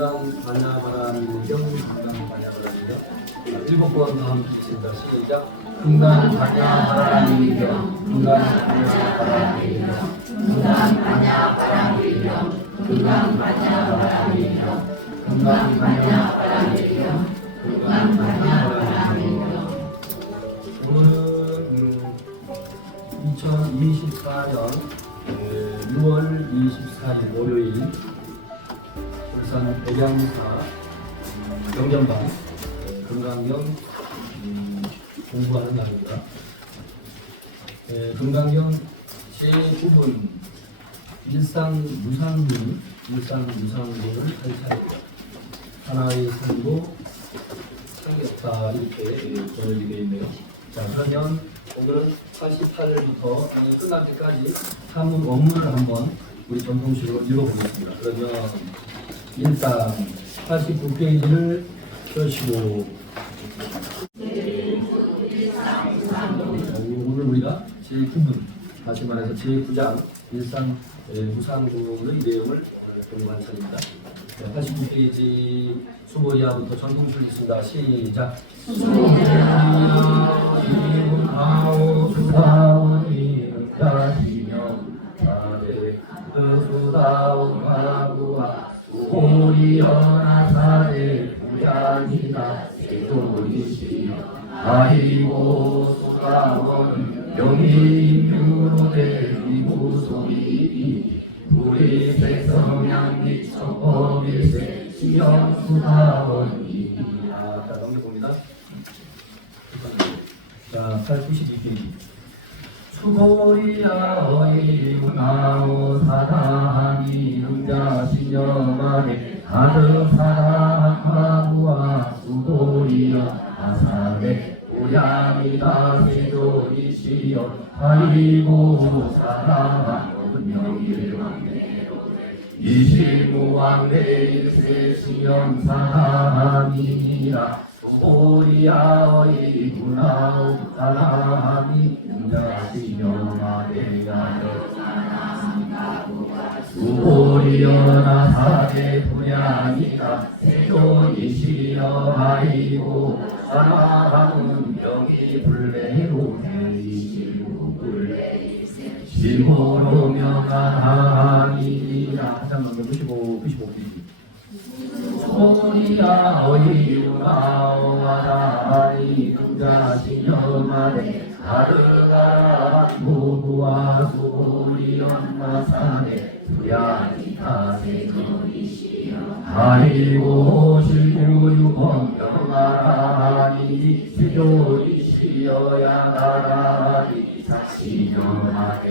금강 반야바람경 금강 반야바람경 7번 더 함께 있습니다. 시작. 금강 반야바람경 금강 반야바람경 금강 반야바람경 금강 반야바람경 금강 반야바람경 금강 반야바람경. 오늘은 2024년 6월 24일 월요일 울산 백양사 경전반 금강경 공부하는 날입니다. 금강경 제9분 일상무상문을 탈탈 하나의 삶으로 참겼다 이렇게 보여지게 있네요. 자, 그러면 오늘은 88일부터 끝날 때까지 한문 원문을 한번 우리 전통식으로 읽어보겠습니다. 그러면 일단 89페이지를 펴시고 오늘 우리가 제9분 다시 말해서 제9장 일상 무상문의 내용을 공부한 차례입니다. 89페이지 수고리아부터 전통식 있습니다. 시작. 수고리아 이문하오 수다오니 가시며 사대 수다오 하구와 수고리아나 사대 부양이다 세돌이시여 아이고 수다오니 명인유로대 이무소리 우리 백성양 미천법일세 시영수다원이. 자, 넘겨봅니다. 자, 892페이지. 수고리야 어이구나오 사랑이 능자신여만에 가득 사랑하구와 수고리야 아사네 우양이다 세조이시여 아이고 사랑하고 이실무왕대일세 신영사함이니라 수고리아의 구나오 사람이 능자시녀마대야여 수고리어나 사대 분야니까 세조이시여 아이고 사람은 명이 불례로 대이시고 불례 실고로 명하니라. 잠깐만 95페이지. 소리야 어이유나오와다니 능자시녀마대 가르가라 모두와 수고리엄마사네 부야니타 세조이시여 아이고 실구유범 영하라니 세조이시여 양하라니 사시녀마대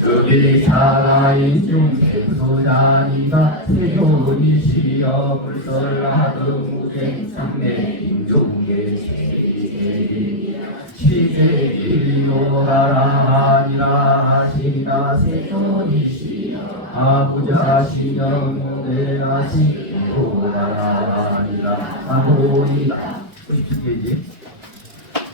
그게 살아인 중생소자니가 세조이시여 불설하던 무생상내 인종계 시제일요하라 하시나 세조이시여 아부자시여 무대하시도라니라 아모리라. 97페이지.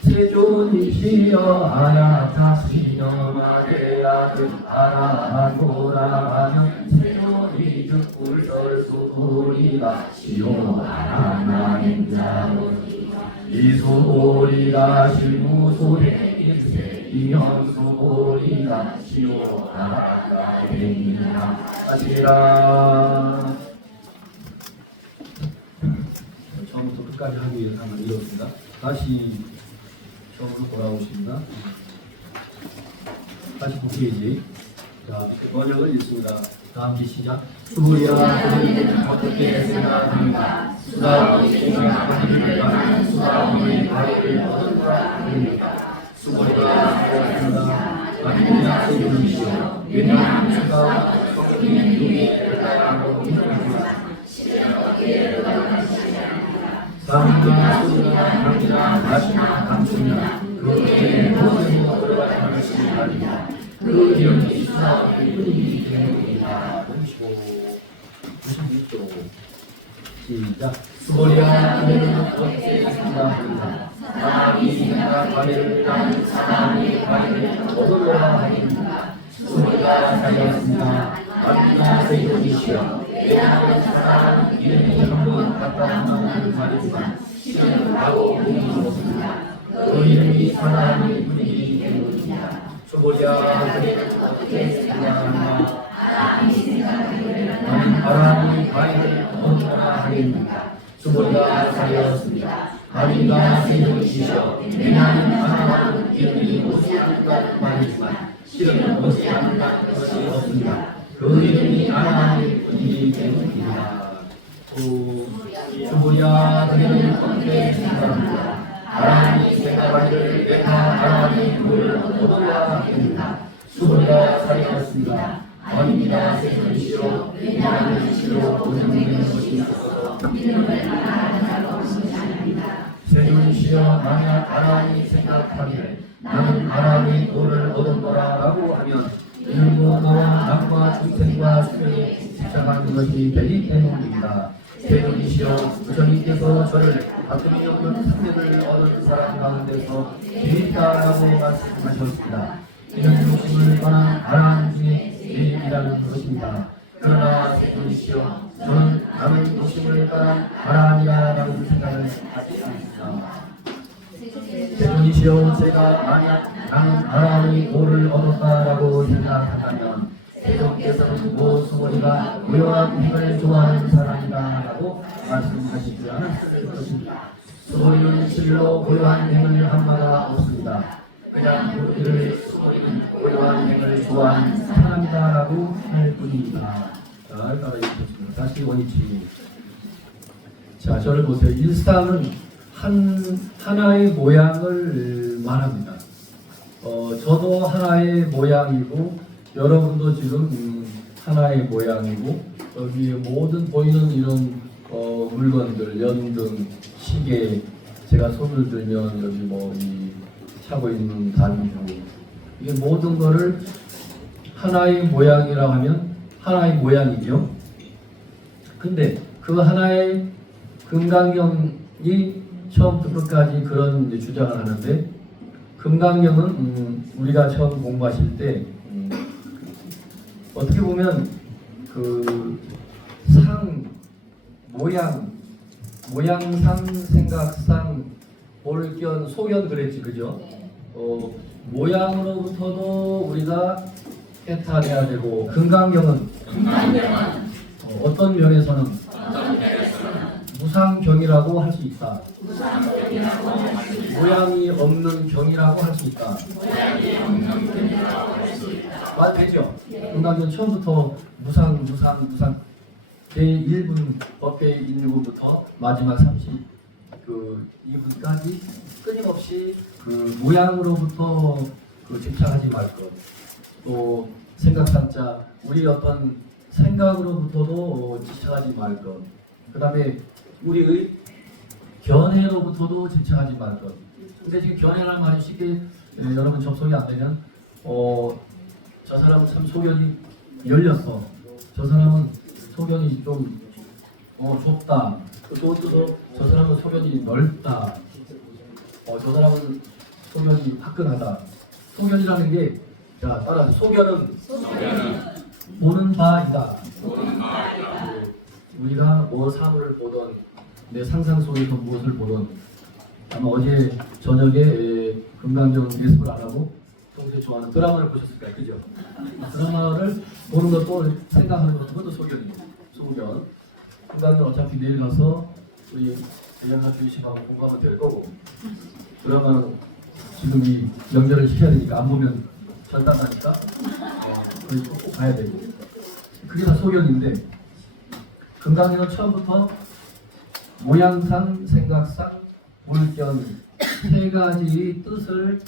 세조이시여 아야타시녀마대야들 아라하고라하면 세조이 즉불설수소리가 시오아라나인자로니 이소리가 실무소리 일세 이현소리가 시오아라나인이라 하시라. 처음부터 끝까지 하기 위해서 한번 읽었습니다. 다시 처음으로 돌아오십니다. 89페이지. 자, 번역을 읽습니다. 다음 시작. 수고리아 그들은 어떻게 생각합니까? 수다원이 생각합니까? 수다원이 바위를 얻은가 아닙니까? 수고리아 그들은 아니냐 세우시오. 왜냐하면 수다와 성경의 눈이 별다라고 믿습니다. 사람과 소리나 강이나 맛이나 감수나 그의 모든 것들과 다르시 아니냐. 그 이름이 수다원의 눈이 되느니라. 96조 시작. 수고리아 그들은 어떻게 생각합니까? 사람이 생각하기를 나는 사람이 가기를 얻으려고 하니까 수고리아 살렸습니다. 아니나 세우니 하나님이 우리이기 때문이다. 주보랴 그대는 어떻게 생각하느냐. 나는 아람이 과일을 얻으라 하겠느니라. 주보리가 가려웠습니다. 아비가 생존이시여 왜냐하면 아람은 이름이 오지 않는다는 말이지만 실은 오지 않는다는 것이 없습니다. 그 이름이 아람이 이기 때문이다. 주보랴 그대는 어떻게 생각합니까? 아람이 생각하기를 내가 아람이 물을 얻으라 하겠느니라. 주보리가 가려웠습니다. 아닙니다. 생존이시여 왜냐하면 실로 오는 것이 있어서 생존이시여 만약 아람이 생각하기를 나는 아람이 너를 얻었노라 라고 하면 이는 너와 남과 중생과 수명이 집착하는 것이 되기 때문입니다. 생존이시여 부처님께서 저를 다툼이 없는 상대를 얻은 사람 가운데서 재밌다라고 말씀하셨습니다. 이는 욕심을 떠난 아람 중에 제일이라는 것입니다. 그러나 생존이시여 저는 남은 욕심을 떠난 아람이라는 생각을 하지 않습니다. 생존이시여 제가 만약 나는 아람이 오를 얻었다라고 생각한다면 대통께서는 수고리가 고요한 힘을 좋아하는 사람이다라고 말씀하시지 않을 것입니다. 수고리는 실로 고요한 힘을 한 바가 없습니다. 그냥 우리를 수고리는 고요한 힘을 좋아하는 사람이다라고 할 뿐입니다. 자, 따라해주십시오. 다시 원위치. 자, 저를 보세요. 일상은 하나의 모양을 말합니다. 저도 하나의 모양이고 여러분도 지금 하나의 모양이고 여기 모든 보이는 이런 물건들, 연등, 시계, 제가 손을 들면 여기 뭐 이 차고 있는 단주, 이게 모든 거를 하나의 모양이라고 하면 하나의 모양이죠. 근데 그 하나의 금강경이 처음부터 끝까지 그런 이제 주장을 하는데, 금강경은 우리가 처음 공부하실 때 어떻게 보면 그 모양상, 생각상, 볼견, 소견 그랬지, 그죠? 모양으로부터도 우리가 해탈해야 되고, 금강경은 어떤 면에서는 무상경이라고 할 수 있다. 모양이 없는 경이라고 할 수 있다. 맞죠? 금강경 처음부터 무상 제1분 법계 1부부터 마지막 32분까지 끊임없이 그 모양으로부터 그 집착하지 말 것, 또 생각상자 우리 어떤 생각으로부터도 집착하지 말 것, 그 다음에 우리의 견해로부터도 집착하지 말 것. 근데 지금 견해라는 말이 쉽게 여러분 접속이 안 되면 저 사람은 참 소견이 열렸어, 저 사람은 소견이 좀 좁다, 또 저 사람은 소견이 넓다, 저 사람은 소견이 화끈하다. 소견이라는 게, 자, 따라서 소견은 보는 바이다. 우리가 뭐 사물을 보던, 내 상상 속에서 무엇을 보던, 아마 어제 저녁에 금강경 예습을 안 하고 평소에 좋아하는 드라마를 보셨을까요? 그죠? 드라마를 보는 것도 생각하는 것도 그것도 소견이에요. 소견. 금강경 어차피 내일 가서 우리 대장과 주의식하고 공부하면 될 거고, 드라마는 지금 이 연결을 시켜야 되니까 안 보면 절단하니까 꼭 봐야 되고, 그게 다 소견인데, 금강경은 처음부터 모양상, 생각상, 물견 세 가지의 뜻을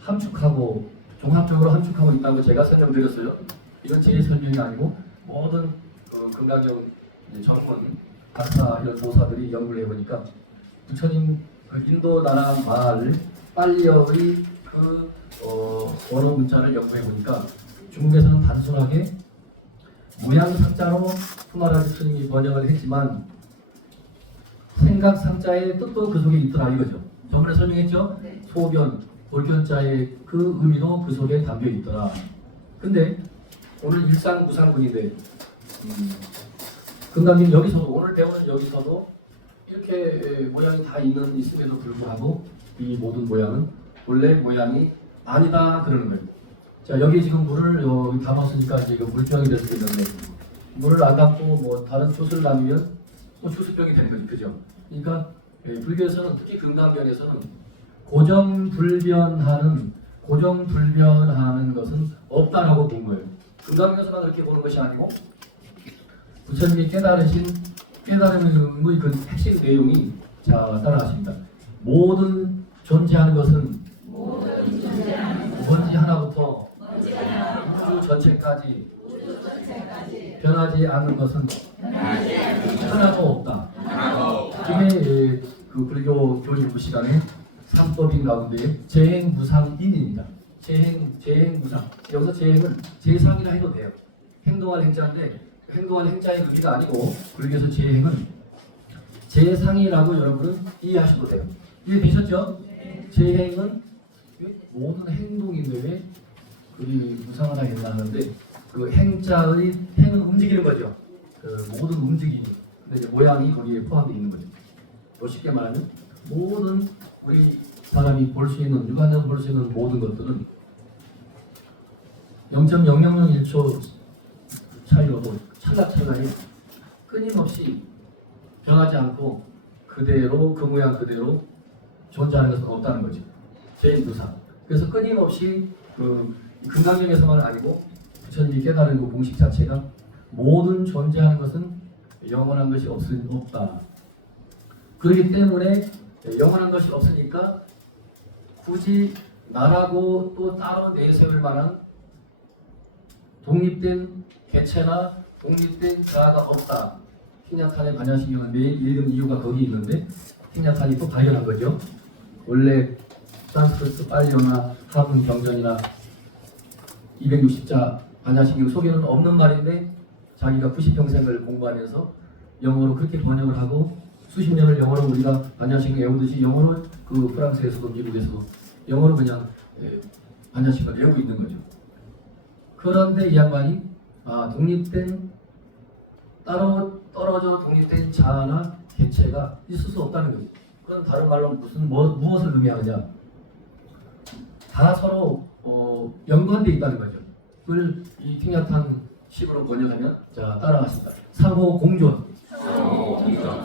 함축하고, 종합적으로 함축하고 있다고 제가 설명드렸어요. 이건 제 설명이 아니고 모든 금강경 전문 박사 이런 도사들이 연구를 해보니까, 부처님 인도 나라 말 빨리어의 그 원어 문자를 연구해보니까 중국에서는 단순하게 모양상자로 푸마라지 스님이 번역을 했지만 생각 상자의 뜻도 그 속에 있더라 이거죠. 저번에 설명했죠? 네. 소견, 볼견자의 그 의미도 그 속에 담겨 있더라. 근데 오늘 일상구상군인데 금강경 여기서도, 오늘 배우는 여기서도 이렇게 모양이 다 있음에도 불구하고 이 모든 모양은 본래 모양이 아니다 그러는 거예요. 자, 여기 지금 물을 여기 담았으니까 이제 이거 물병이 될 수 있는데 물을 안 담고 뭐 다른 솥을 담으면 뭐 주스병이 되는 거죠, 그죠? 그러니까 불교에서는 특히 금강경에서는 고정불변하는 것은 없다라고 본 거예요. 금강경에서만 그렇게 보는 것이 아니고 부처님이 깨달으신 깨달음의 그 핵심 내용이 자 따라하십니다. 모든 존재하는 것은 먼지 하나부터 우주 전체까지 변하지 않는 것은 하나도 없다. 이게 그 불교 교리부 시간에 삼법인 가운데 재행무상인입니다. 재행무상. 여기서 재행은 재상이라 해도 돼요. 행동할 행자인데 행동할 행자의 의미가 아니고 불교에서 재행은 재상이라고 여러분은 이해하셔도 돼요. 이해되셨죠? 재행은 모든 행동인데 왜 우리 무상하다 했나는데 그 행자의 행은 움직이는 거죠. 그 모든 움직임이. 근데 이제 모양이 거기에 포함되어 있는 거죠. 더 쉽게 말하면 모든 우리 사람이 볼 수 있는 육안으로 볼 수 있는 모든 것들은 0.0001초 차이로도 찰나찰나에 끊임없이 변하지 않고 그대로 그 모양 그대로 존재하는 것은 없다는 거죠. 제2부상. 그래서 끊임없이 그 금강경에서만 아니고 부처님이 깨달은 그 공식 자체가 모든 존재하는 것은 영원한 것이 없다. 그렇기 때문에 영원한 것이 없으니까 굳이 나라고 또 따로 내세울 만한 독립된 개체나 독립된 자아가 없다. 킹야탄의 반야신경을 읽은 이유가 거기 있는데 킹야탄이 또 발견한 거죠. 원래 산스크리트 빨리어나 하문 경전이나 260자 반야신경 속에는 없는 말인데 자기가 90평생을 공부하면서 영어로 그렇게 번역을 하고 수십 년을 영어로 우리가 반야신경 외우듯이 영어로 그 프랑스에서도 미국에서도 영어로 그냥 반야신경을 외우고 있는 거죠. 그런데 이 양반이 독립된 따로 떨어져 독립된 자아나 개체가 있을 수 없다는 거죠. 그건 다른 말로 무엇을 의미하느냐? 다 서로 연관되어 있다는 거죠. 그걸 이 킹야탄 식으로 번역하면 자 따라가십니다. 상호 공존.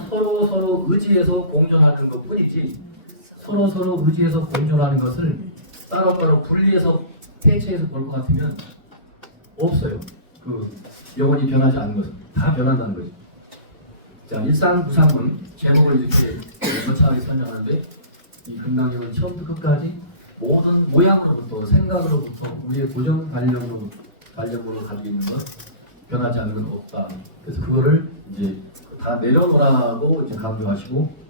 서로 의지해서 공존하는 것 뿐이지 서로 의지해서 공존하는 것을 따로따로 분리해서 폐체해서 볼 것 같으면 없어요. 그 영원히 변하지 않는 것은 다 변한다는 거죠. 자, 일상무상은 제목을 이렇게 거창하게 설명하는데 이 금강경은 처음부터 끝까지 모든 모양으로부터 생각으로부터 우리의 고정 관념으로 가지고 있는 것 변하지 않는 건 없다. 그래서 그거를 이제 다 내려놓으라고 이제 강조하시고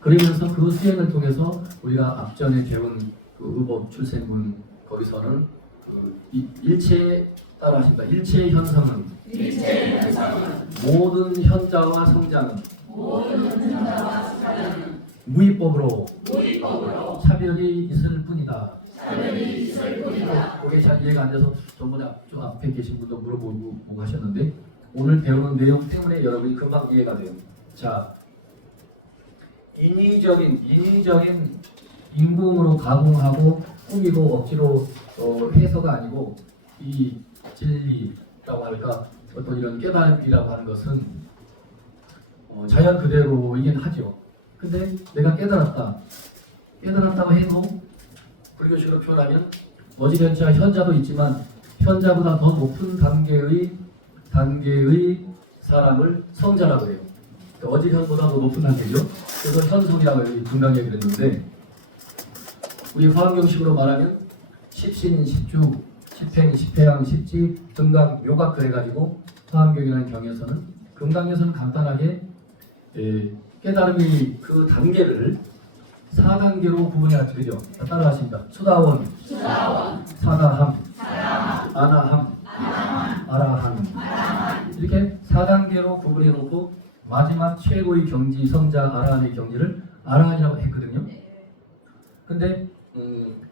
그러면서 그 수행을 통해서 우리가 앞전에 배운 그 의법 출생문 거기서는 그 일체 따라하십니다. 일체 현상은 모든 현자와 성자는 무위법으로 차별이 있을 뿐이다. 그게 잘 이해가 안 돼서 저번에 좀 앞에 계신 분도 물어보고 하셨는데 오늘 배우는 내용 때문에 여러분이 금방 이해가 돼요. 자, 인위적인 인공으로 가공하고 꾸미고 억지로 해서가 아니고 이 진리라고 할까 어떤 이런 깨달음이라고 하는 것은 자연 그대로이긴 하죠. 근데 내가 깨달았다고 해도 불교식으로 표현하면 어지간자 현자도 있지만 현자보다 더 높은 단계의 사람을 성자라고 해요. 그러니까 어지현보다 더 높은 단계죠. 그래서 현성이라고 여기 금강 얘기를 했는데 우리 화엄경식으로 말하면 십신, 십주, 십행, 십회양, 십지, 금강, 묘각 그래가지고 화엄경이라는 경에서는 금강에서는 간단하게 깨달음이 그 단계를 4단계로 구분해야 되죠. 따라하십니다. 수다원, 사다함, 아나함, 아라함 이렇게 4단계로 구분해 놓고 마지막 최고의 경지 성자 아라한의 경지를 아라한이라고 했거든요. 근데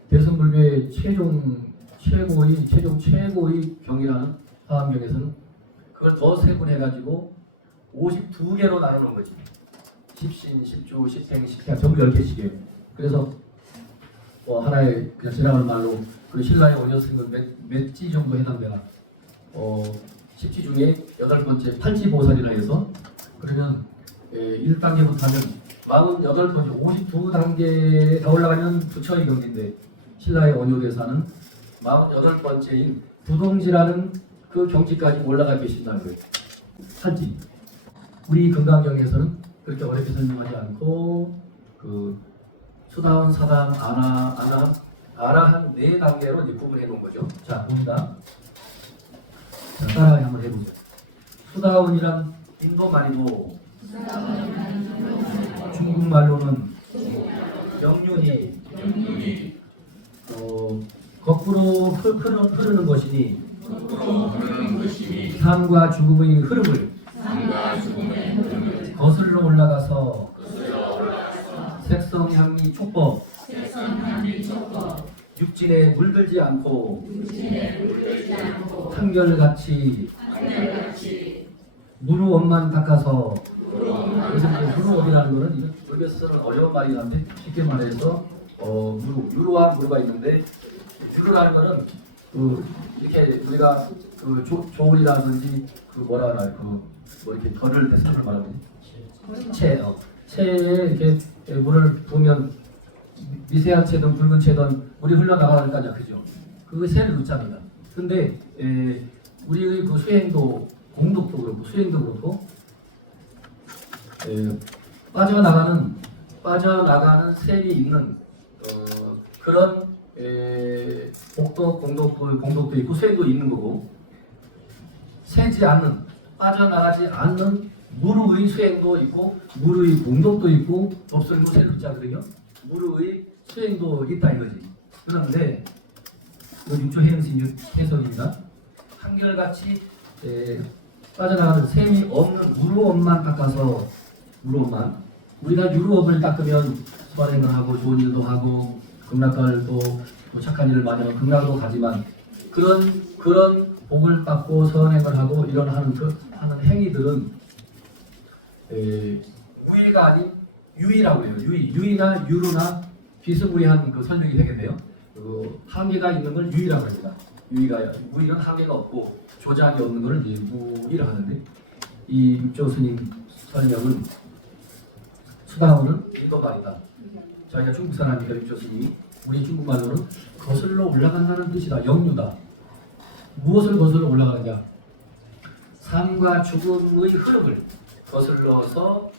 대승불교의 최고의 경이라는 화엄경에서는 그걸 더 세분해가지고 52개로 나눠놓은 거지. 십신, 십주, 십행, 십회양 전부 10개씩이에요. 그래서 하나의 그냥 지나가는 말로 그 신라의 원효스님은 몇지 정도 해당되나? 10지 중에 8번째 팔지보살이라 해서 그러면 1단계부터 하면 48번째 52단계에 더 올라가면 부처의 경지인데 신라의 원효대사는 48번째인 부동지라는 그 경지까지 올라가 계신다는 거예요. 팔지. 우리 금강경에서는 그렇게 어렵게 설명하지 않고 그 수다원, 사담, 아라한 4단계로 이제 구분해 놓은 거죠. 자, 봅니다. 자, 따라하기 한번 해보죠. 수다원이란 인도 말이고 중국 말로는 영륜이 거꾸로 흐르는 것이니 삶과 죽음의 흐름을 거슬러 올라가서 색성 향미 촉법 육진에 물들지 않고 한결같이 무루업만 닦아서 그래서 무루업이라는 거는 우리에서는 어려운 말이긴 한데 쉽게 말해서 유루와 무루가 있는데 유루라는 거는 이렇게 우리가 조울이라든지 뭐라 하나 뭐 이렇게 덜을 때 쓰는 말하면 체에 이렇게 물을 부으면 미세한 체든 붉은 체든 물이 흘러나가는 거냐 그죠? 그 새를 놓자입니다. 근데 우리의 그 수행도 공덕도 그렇고 수행도 그렇고 빠져나가는 셀이 있는 그런 복도 공덕도 있고 수행도 있는 거고 새지 않는 빠져나가지 않는 무르의 수행도 있고 무르의 공덕도 있고 법설도 셀루자거든요. 무르의 수행도 있다 이거지. 그런데 그 육조 해영신 해석입니다. 한결같이 빠져나가는 셈이 없는 무르업만 닦아서 무르업만 우리가 유르업을 닦으면 수행을 하고 좋은 일도 하고 극락갈도 착한 일을 많이 하고 극락으로 가지만 그런 복을 받고 선행을 하고 이런 하는 행위들은 우위가 아닌 유의라고 해요. 유의나 유루나 비스무리한 그 설명이 되겠네요. 한계가 있는 걸 유의라고 합니다. 무의는 한계가 없고 조작이 없는 걸 이제 무의라 하는데 이 육조 스님 설명은 수다원은 인도 말이다. 자기가 중국 사람이니까 육조 스님이 우리 중국말로는 거슬러 올라간다는 뜻이다. 영유다. 무엇을 거슬러 올라가느냐? 삶과 죽음의 흐름을 거슬러서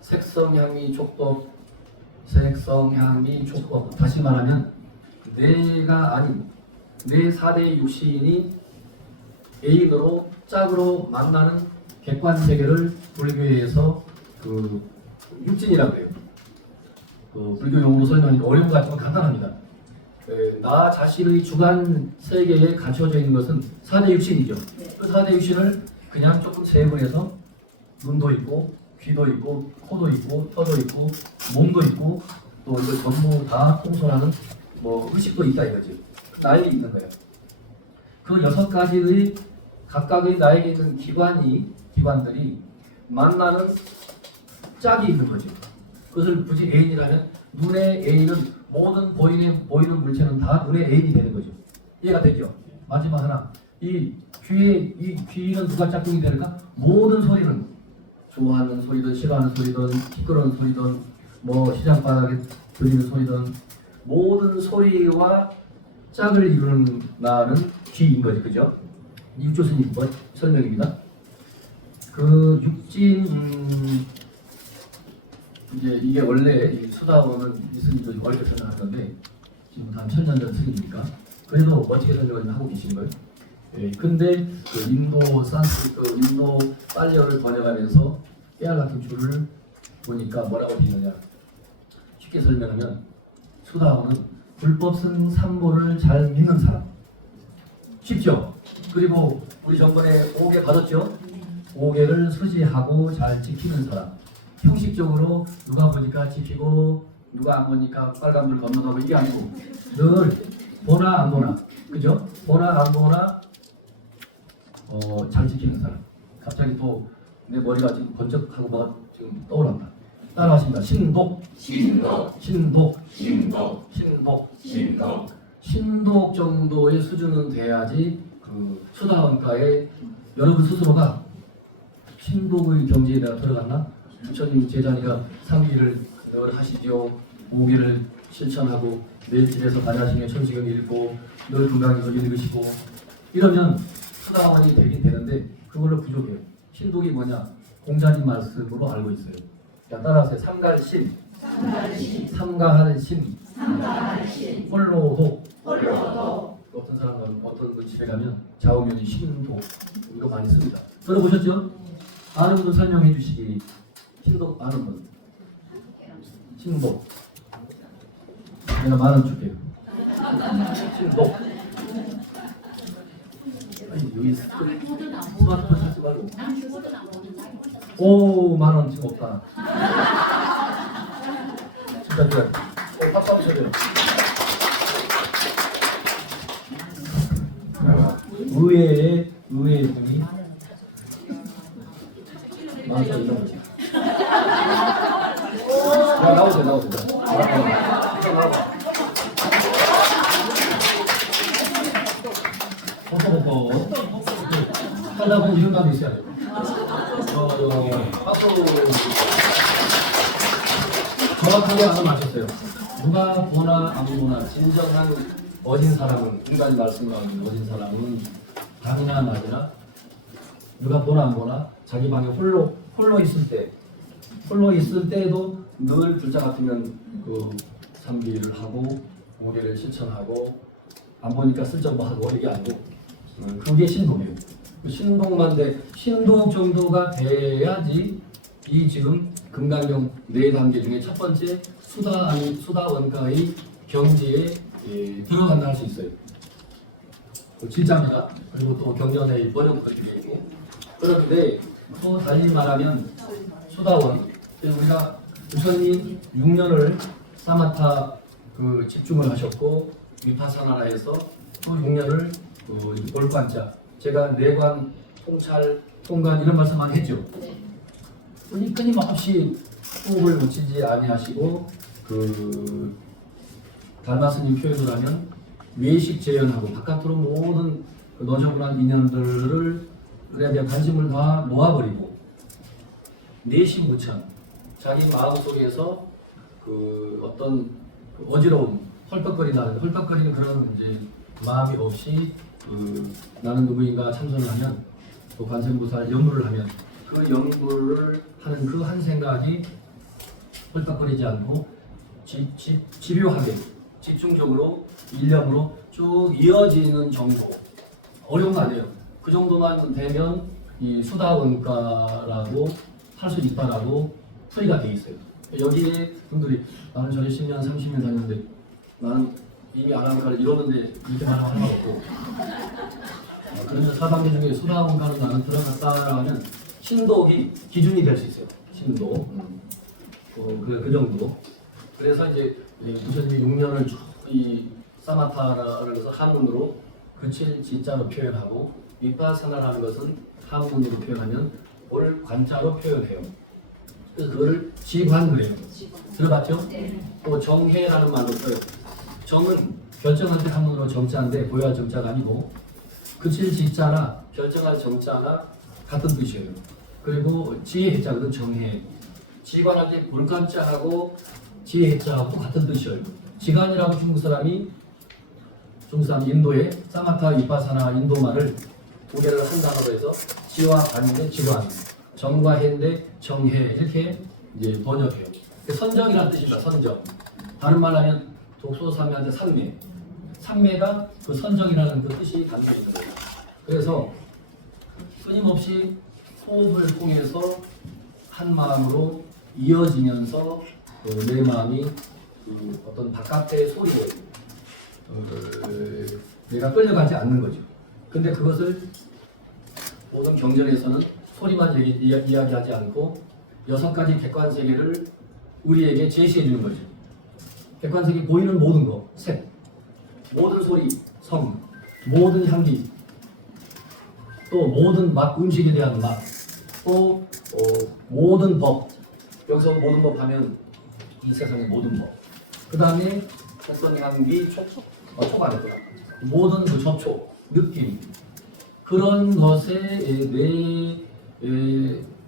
색성향미 촉법 다시 말하면 내가 아닌 내 4대 육신이 애인으로 짝으로 만나는 객관세계를 불교에서 육진이라고 해요. 불교 용어로 설명하니까 어려운 것 같지만 간단합니다. 나 자신의 주관 세계에 갖춰져 있는 것은 4대 육신이죠. 그 4대 육신을 그냥 조금 세분해서 눈도 있고 귀도 있고 코도 있고 혀도 있고 몸도 있고 또 이걸 전부 다 통솔하는 의식도 있다 이거지. 나에게 있는 거예요. 그 6가지의 각각의 나에게 있는 기관들이 만나는 짝이 있는 거죠. 그것을 굳이 애인이라면 눈의 애인은 모든 보이는 물체는 다 눈의 애인이 되는 거죠. 이해가 되죠? 마지막 하나. 이 귀는 누가 짝꿍이 될까? 모든 소리는 좋아하는 소리든 싫어하는 소리든 시끄러운 소리든 시장바닥에 들리는 소리든 모든 소리와 짝을 이루는 나는 귀인 거지, 그죠? 육조스님 설명입니다. 그 육진 이게 원래 수다원은 이스님도 어렵게 설명할 건데 지금 한 1000년 전 스님이니까 그래도 멋지게 설명을 하고 계신 거예요. 근데 그 인도 빨리어를 번역하면서 깨알 같은 줄을 보니까 뭐라고 되어 있느냐. 쉽게 설명하면 수다원은 불법승 삼보를 잘 믿는 사람. 쉽죠? 그리고 우리 전번에 5개 받았죠? 5개를 수지하고 잘 지키는 사람. 형식적으로 누가 보니까 지키고 누가 안 보니까 빨간불 건너가고 이게 아니고 늘 보나 안 보나, 그죠? 보나 안 보나 잘 지키는 사람. 갑자기 또 내 머리가 지금 번쩍하고 막 지금 떠오른다. 따라하십니다. 신독, 신독, 신독, 신독, 신독. 신독. 신독 정도의 수준은 돼야지 그 수다원가에 여러분 스스로가 신독의 경지에 내가 들어갔나? 부처님 제자니까 3기를 늘 하시죠. 5기를 실천하고 매일 집에서 반야심에 천식을 읽고 늘 건강에서 읽으시고 이러면 수다원이 되긴 되는데 그걸로 부족해요. 신독이 뭐냐? 공자님 말씀으로 알고 있어요. 자, 따라하세요. 삼갈심, 삼가할심, 홀로독. 어떤 사람은 어떤 분 집에 가면 좌우명이 신독 이거 많이 씁니다. 들어보셨죠? 아는 분은 설명해 주시기. 신독 아는 분. 신독. 내가 10,000원 줄게요. 신독. 아니 여기 스마트폰 찾지 말고. 오 10,000원 지금 없다. 진짜 좋아요. 박수 한번 쳐줘요. 의외의 분이 많죠 이런 거지. 야 나오세요. 나와. 하다 보면 이런 감이 있어야죠. 박수. 정확하게 하나 맞췄어요. 누가 보나 안 보나 진정한 어진 사람은 인간이 말씀하는 어진 사람은 밤이나 낮이나 누가 보나 안 보나 자기 방에 홀로 있을 때도 늘 불자 같으면 그 3기를 하고 5기를 실천하고 안 보니까 슬쩍 뭐 하고 이게 아니고 그게 신독이에요. 그 신독만 돼 신독 정도가 돼야지 이 지금 금강경 4단계 중에 첫 번째 수다원가의 경지에 들어간다 할 수 있어요. 진짜입니다. 그리고 또 경전의 번역도 있고 그런데 또 달리 말하면 수다원 우리가 부처님 6년을 사마타 그 집중을 하셨고 위파사나라에서 또 6년을 올관자 제가 내관 통관 이런 말씀 많이 했죠. 끊임없이 호흡을 놓치지 아니하시고 그 달마스님 표현을 하면 외식 재현하고 바깥으로 모든 그 너저분한 인연들을 그에 대한 관심을 다 놓아버리고 내심무천 자기 마음 속에서 그 어떤 그 어지러움 헐떡거리는 그런 이제 마음이 없이 나는 누구인가 참선을 하면 또 관세음보살 연구를 하면 그 연구를 하는 그 한 생각이 헐떡거리지 않고 집요하게 집중적으로 일념으로 쭉 이어지는 정도 어려운 거 아니에요. 그 정도만 되면 이 수다원가라고 할 수 있다라고 풀이가 돼 있어요. 여기에 분들이 나는 전에 10년 30년 다녔는데 나는 이미 아나운가를 이러는데 이렇게 말하면 하나 없고 그러면 4단계 중에 수다원가로 나는 들어갔다 하면 신독이 기준이 될 수 있어요. 신독 그 정도. 그래서 이제 부처님이 6년을 쭉 이 사마타라는 것을 한문으로 그칠 진짜로 표현하고 위파사나라는 것은 한문으로 표현하면 올 관자로 표현해요. 그래서 그거를 지관을 해요. 들어봤죠? 또 정해라는 말도 써요. 정은 결정할 때 한문으로 정자인데 고유할 정자가 아니고 그칠 지자나 결정할 정자나 같은 뜻이에요. 그리고 지혜 해자거든 정해. 지관할 때 불관자하고 지혜 해자하고 같은 뜻이에요. 지관이라고 중국 사람이 인도의 사마타 위파사나 인도 말을 두 개를 한 단어로 해서 지와 관인데 지관, 정과 해인데 정해 이렇게 이제 번역해요. 선정이라는 뜻입니다. 선정. 다른 말하면 독소삼매한테 삼매. 삼매가 그 선정이라는 그 뜻이 담겨 있는 거예요. 그래서 끊임없이 호흡을 통해서 한 마음으로 이어지면서 내 마음이 어떤 바깥의 소리에 내가 끌려가지 않는 거죠. 근데 그것을 모든 경전에서는 소리만 이야기하지 않고 6가지 객관세계를 우리에게 제시해 주는 거죠. 객관세계 보이는 모든 거, 색, 모든 소리, 성, 모든 향기, 또 모든 맛, 음식에 대한 맛, 또 모든 법, 여기서 모든 법 하면 이 세상의 모든 법. 그 다음에 어떤 향기, 촉 안 했구나. 모든 그 접촉, 느낌 그런 것에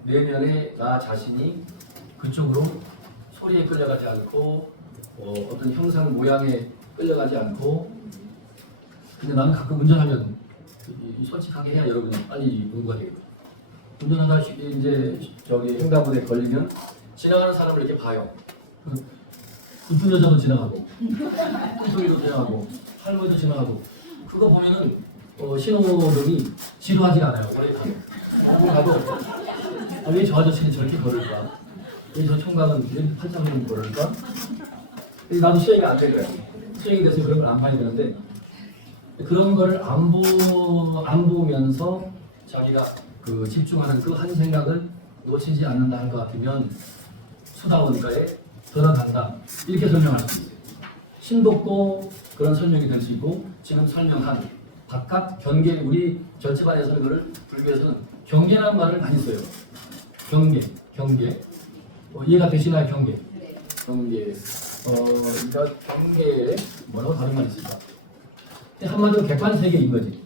내면에 나 자신이 그쪽으로 소리에 끌려가지 않고 어떤 형상 모양에 끌려가지 않고 근데 나는 가끔 운전하면 솔직하게 해야 여러분이 빨리 공부가 되겠다. 운전하다 이제 저기 횡단보도에 걸리면 지나가는 사람을 이렇게 봐요. 이쁜 여자도 지나가고 끈소리도 지나가고 할머니도 지나가고 그거 보면은 신호등이 지루하지 않아요. 오래 가도 왜 저 아저씨는 저렇게 걸을까? 왜 저 총각은 왜 팔짱으로 걸을까? 나도 수행이 안 된 거야. 수행이 돼서 그런 걸 안 봐야 되는데 그런 거를 안 보면서 자기가 그 집중하는 그 한 생각을 놓치지 않는다 할 것 같으면 수다원가에 들어간다 이렇게 설명할 수 있어요. 신독도 그런 설명이 될 수 있고 지금 설명한 바깥 경계 우리 절제반에서는 그걸 불교에서는 경계라는 말을 많이 써요. 경계 이해가 되시나요? 경계 그러니까 경계에 뭐라고 다른 말이 있을까? 한마디로 객관세계인 거지.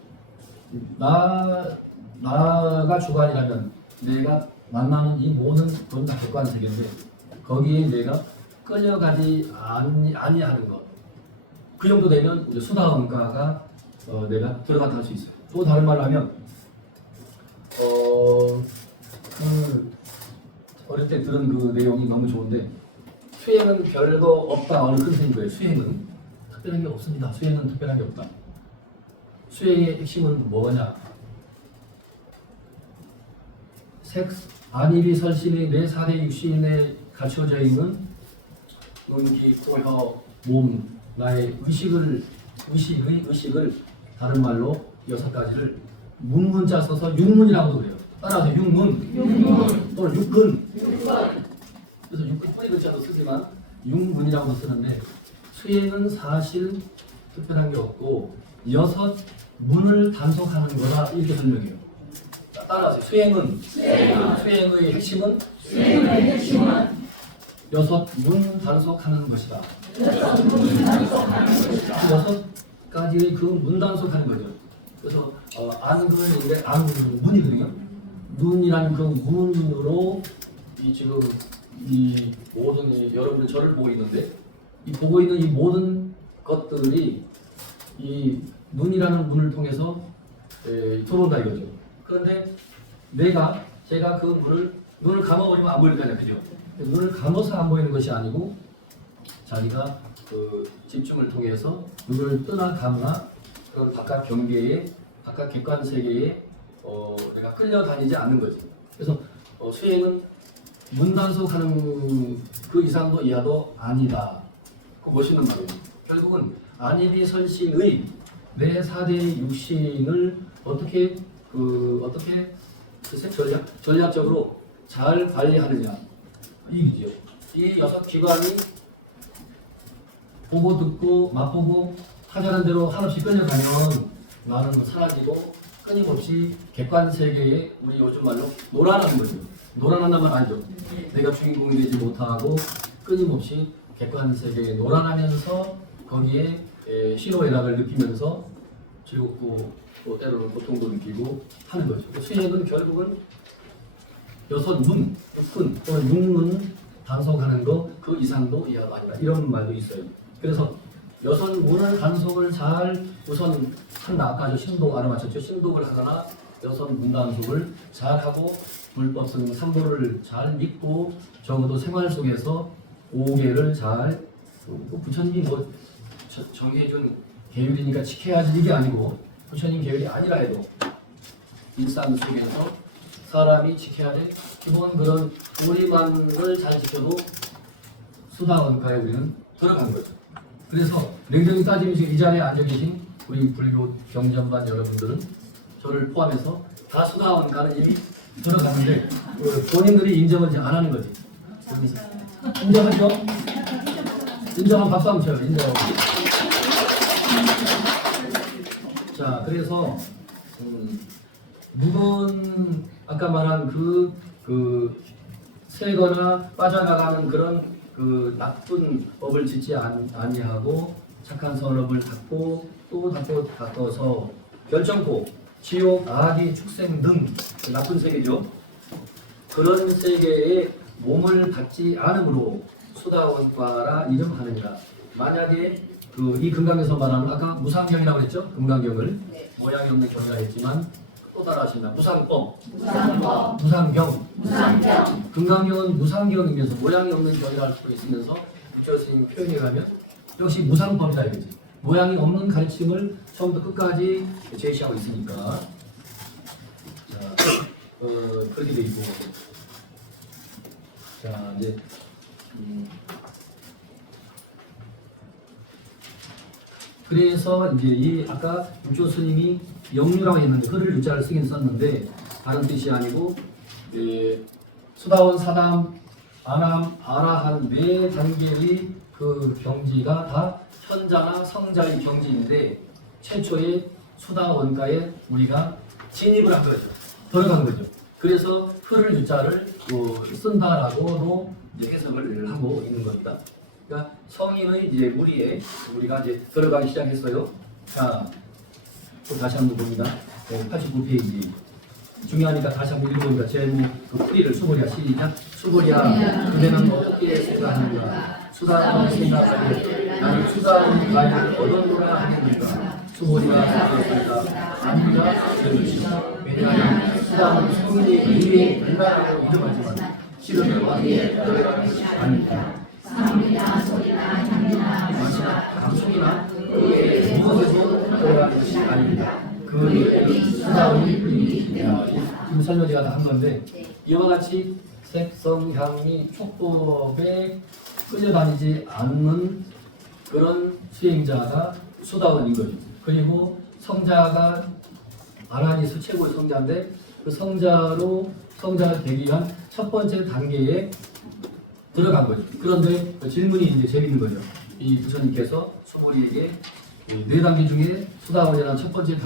나가 주관이라면 내가 만나는 이 모든 건 다 객관세계인데 거기에 내가 끌려가지 아니하는 것. 그 정도 되면 이제 수다원가가 내가 들어갔다 할 수 있어요. 또 다른 말로 하면 어릴 때 들은 그 내용이 너무 좋은데 수행은 별거 없다 어느 컨셉인 거예요. 수행은 특별한 게 없습니다. 수행은 특별한 게 없다. 수행의 핵심은 뭐냐? 안입이 설신의 내 4대 육신에 갖춰져 있는 눈, 귀, 코, 혀, 몸, 나의 의식을 다른 말로 6가지를 문문자 써서 육문이라고도 그래요. 따라서 육문 또는 육근. 그래서 육근 뿌리 글자도 쓰지만 육문이라고 쓰는데 수행은 사실 특별한 게 없고 6문을 단속하는 거다 이렇게 설명해요. 따라서 수행의 핵심은 6문 단속하는 것이다. 6가지의 그 문 단속하는 거죠. 그래서 안근인데 문이거든요. 눈이라는 그 문으로 지금 이 모든 여러분이 저를 보고 있는데 이 보고 있는 이 모든 것들이 이 눈이라는 문을 통해서 들어온다 이거죠. 그런데 제가 그 눈을 감아버리면 안 보일 거 아니야, 그죠? 눈을 감아서 안 보이는 것이 아니고 자기가 그 집중을 통해서 눈을 뜨나 감나 그런 바깥 경계에 바깥 객관 세계에 내가 끌려다니지 않는 거지. 그래서 수행은 문단속하는 그 이상도 이하도 아니다. 그 멋있는 말이에요. 결국은 안입이 설신의 내 4대 육신을 어떻게 전략적으로 잘 관리하느냐 이기지요. 이 6기관이 보고 듣고 맛보고 하자는 대로 한없이 끌려가면 나는 사라지고 끊임없이 객관 세계에 우리 요즘 말로 노란하는 거죠. 노란한단 말 알죠? 내가 주인공이 되지 못하고 끊임없이 객관 세계에 노란하면서 거기에 신호애락을 느끼면서 즐겁고 또 때로는 고통도 느끼고 하는 거죠. 수행은 결국은 6문, 6근 또는 6문 단속하는 거 그 이상도 이하도 아니다. 이런 말도 있어요. 그래서 6문을 단속을 잘 우선 한다. 아까 신독 알아맞혔죠. 신독을 하거나 6문 단속을 잘 하고 불법성 3도를 잘 믿고 적어도 생활 속에서 5개를 잘 부처님이 뭐 정해준 계율이니까 지켜야지 이게 아니고 부처님 계율이 아니라 해도 일상 속에서 사람이 지켜야 될 기본 그런 우리만을 잘 지켜도 수다원가에 우리는 들어가는 거죠. 그래서 냉정히 따지면 지금 이 자리에 앉아 계신 우리 불교 경전반 여러분들은 저를 포함해서 다 수다원가는 이미 들어갔는데 본인들이 인정을 안 하는 거지. 인정하죠? 인정하면 박수 한번 쳐요. 인정하고. 자, 그래서 아까 말한 그 새거나 빠져나가는 그런 그 나쁜 업을 짓지 아니하고 착한 선업을 닦고 또 닦아서 결정코 지옥, 악의 축생 등 나쁜 세계죠. 그런 세계에 몸을 받지 않으므로 수다원과라 이름하느니라. 만약에 이 금강경에서 말하는 아까 무상경이라고 했죠? 금강경을 네. 모양이 없는 경이라 했지만 또 따라하신다. 무상법, 무상법, 무상경. 무상경, 금강경은 무상경이면서 모양이 없는 경이라 할 수도 있으면서 부처 스님 표현에 가면 역시 무상법이다 이거지. 모양이 없는 가르침을 처음부터 끝까지 제시하고 있으니까 자, 그렇게 돼 있고 자 이제 그래서 이제 이 아까 육조 스님이 영유라고 했는데 흐를 유자를 쓰긴 썼는데 다른 뜻이 아니고 수다원, 사담, 아남, 아라한 네 단계의 그 경지가 다 현자나 성자의 경지인데 최초의 수다원가에 우리가 진입을 한 거죠. 들어간 거죠. 그래서 흐를 유자를 쓴다라고도 이제 해석을 하고 있는 겁니다. 그러니까 성인의 이제 무리에 우리가 이제 들어가기 시작했어요. 자, 또 다시 한번 봅니다. 89페이지. 중요하니까 다시 한번 읽어보니까 제목 그 풀이를 수고리야 시작. 수고리야 그대는 어떻게 생각하는가? 수다원 생각하기에 나는 수다원 가를 얻어노라 하겠는가? 수고리가 생각하니까 아니라 들으시다. 왜냐하면 수다원 성인이 의미에 인간하고 이름하지만 실은 어디에 들어가는 것이 아닙니다. 사물이나 소리나 향이나 마시나 방송이나 그의 무엇에도 들어가는 것이 아닙니다. 그 수다원이 지금 설명 제가 다 한 건데 이와 같이 색성, 향이, 촉법에 끌려다니지 않는 그런 수행자가 수다원인 거죠. 그리고 성자가 아라니스 최고의 성자인데 그 성자가 되기 위한 첫 번째 단계에 들어간 거죠. 그런데 그 질문이 이제 재밌는 거죠. 이 부처님께서 수보리에게 네 단계 중에 수다원이라는 첫 번째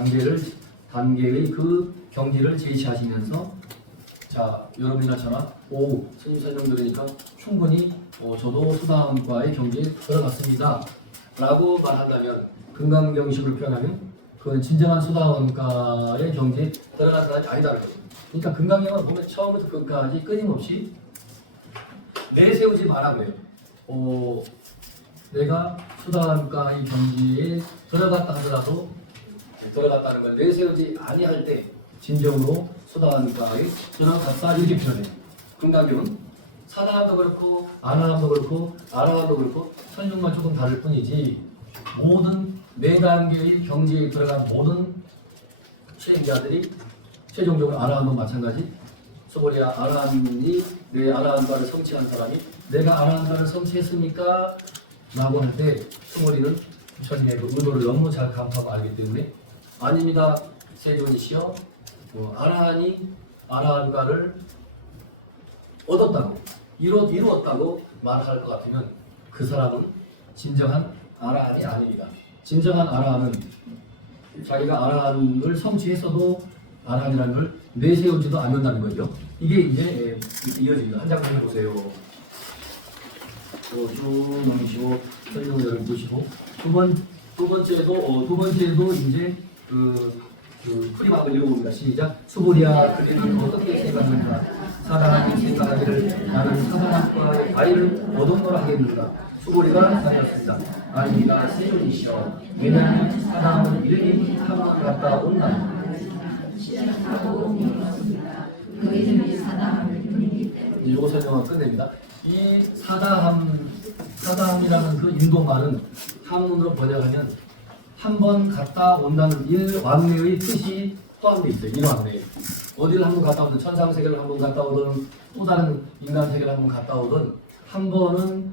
단계의 그 경지를 제시하시면서 자 여러분이나 저나 스님 설명 들으니까 충분히 저도 수다원과의 경지에 들어갔습니다 라고 말한다면 금강경식으로 표현하면 그건 진정한 수다원과의 경지에 들어간 사람이 아니다는 거죠. 그러니까 금강경은 보면 처음부터 끝까지 끊임없이 내세우지 말라고요. 내가 수다원과의 경지에 들어갔다 하더라도 들어갔다는 걸 내세우지 아니할 때 진정으로 수다원과에 들어갔다 이렇게 표현해요. 금강경은 사다함도 그렇고 아나함도 그렇고 아라함도 그렇고 설명만 조금 다를 뿐이지 모든 네 단계의 경지에 들어간 모든 수행자들이 최종적으로 아라함도 마찬가지 소보리아 아라함이 내 아라함과를 성취한 사람이 내가 아라함과를 성취했습니까? 라고 할 때 소보리는 부처님의 그 의도를 너무 잘 감파하고 알기 때문에 아닙니다. 세존이시여 아라한이 아라함과를 얻었다고 이루었다고 말할 것 같으면 그 사람은 진정한 아라한이 아닙니다. 진정한 아라한은 자기가 아라한을 성취했어도 아라한이라는 걸 내세우지도 않는다는 거죠. 이게 이제 이어집니다. 한 장만 해보세요. 쭉 넘기시고 설명을 보시고 두 번째도 이제 그 프리막을 읽어봅니다. 시작. 수보리아 그리는 어떻게 생각하는가? 사람이 생각하기를 나는 사람과의 과일을 얻어노라 하겠는가? 수보리가 다녔습니다. 아닙니다. 세존이시여. 왜냐하면 사람은 이름이 탐만 갔다 온다. 그 이름이 사담을 뿐이기 때문에 이거 설명을 끝냅니다. 이 사담이라는 그 인도말은 한문으로 번역하면 한 번 갔다 온다는 일왕래의 뜻이 포함되어 있어요. 일왕래. 어디를 한 번 갔다 오든 천상세계를 한 번 갔다 오든 또 다른 인간 세계를 한 번 갔다 오든 한 번은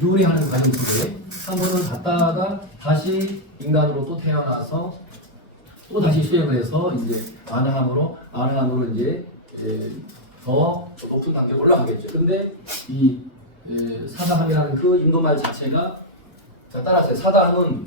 유래하는 과정 속에 한 번은 갔다가 다시 인간으로 또 태어나서 또 다시 수행을 해서 이제 아나함으로 이제 더 높은 단계로 올라가겠죠. 근데 이 사다함이라는 그 인도말 자체가 자 따라하세요. 사다함은